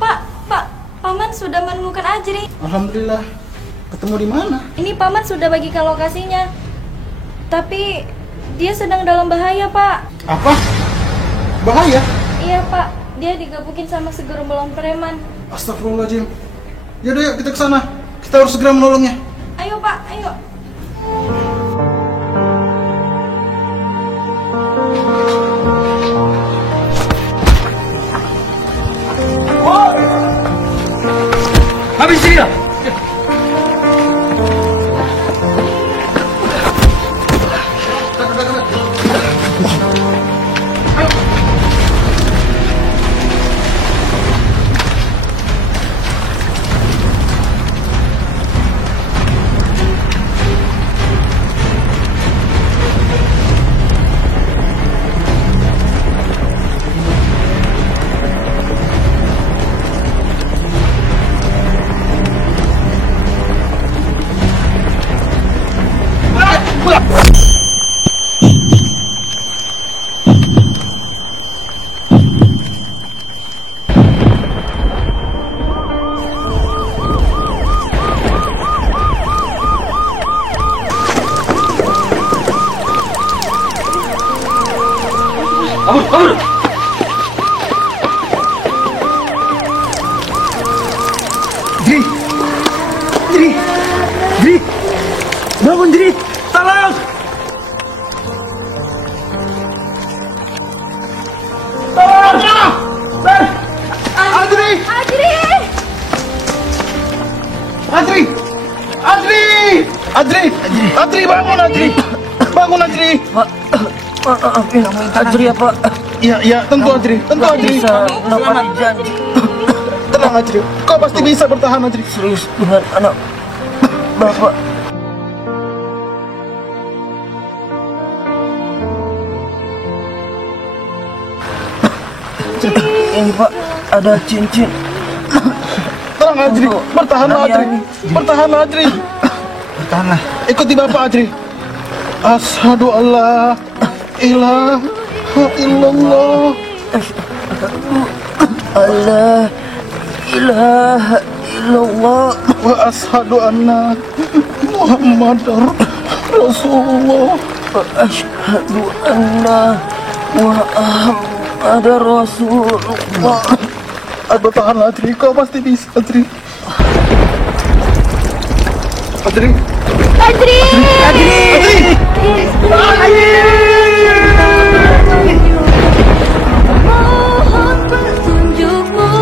Pak, Paman sudah menemukan Azri. Alhamdulillah. Ketemu di mana? Ini Paman sudah bagi ke lokasinya. Tapi dia sedang dalam bahaya, Pak. Apa? Bahaya? Iya, Pak. Dia digebukin sama segerombolan preman. Astagfirullahaladzim. Ya udah, yuk kita ke sana. Kita harus segera menolongnya. Ayo Pak, ayo. Habis dia. Kabur. Dri, bangun Dri, tolong. Tolong! Adri! Adri, bangun Adri! Bangun Adri! Maafin Adri ya Pak. Iya, tentu Adri. Bisa menepati janji. Tenang Adri, kau pasti bisa bertahan Adri. Serius dengan anak Bapak. Ini Pak, ada cincin. Tenang Adri, bertahanlah Adri. Bertahanlah Adri. Bertahanlah. Ikuti Bapak Adri. Asyhadu alla ilaha illallah. Allah ilaha illallah wa asyhadu anna Muhammadar Rasulullah. Wa asyhadu anna Muhammadar Rasulullah. Bertahanlah Adri, kau pasti bisa Adri. Adri. Mohon petunjukmu,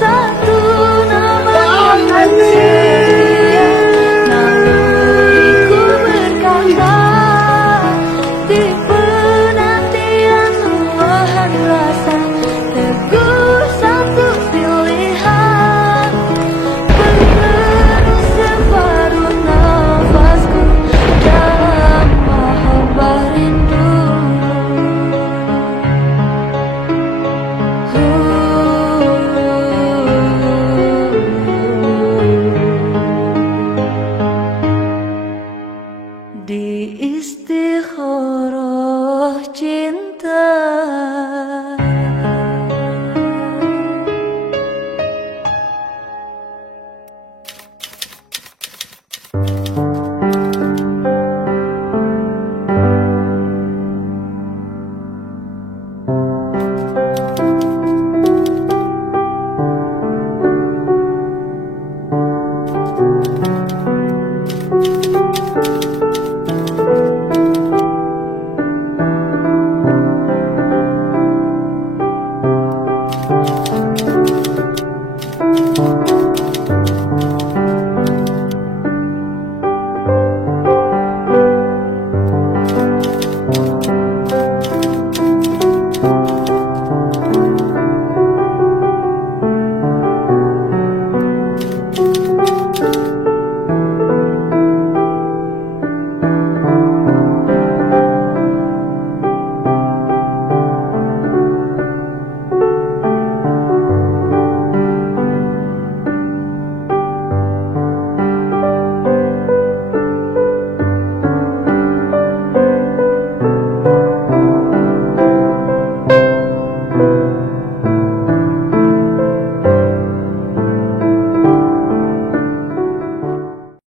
satu nama manusia. Naluriku berkata, di penantian luahan rasa, teguh satu pilihan. Penuh separuh nafasku dalam mahabbah rindu. Di istikharah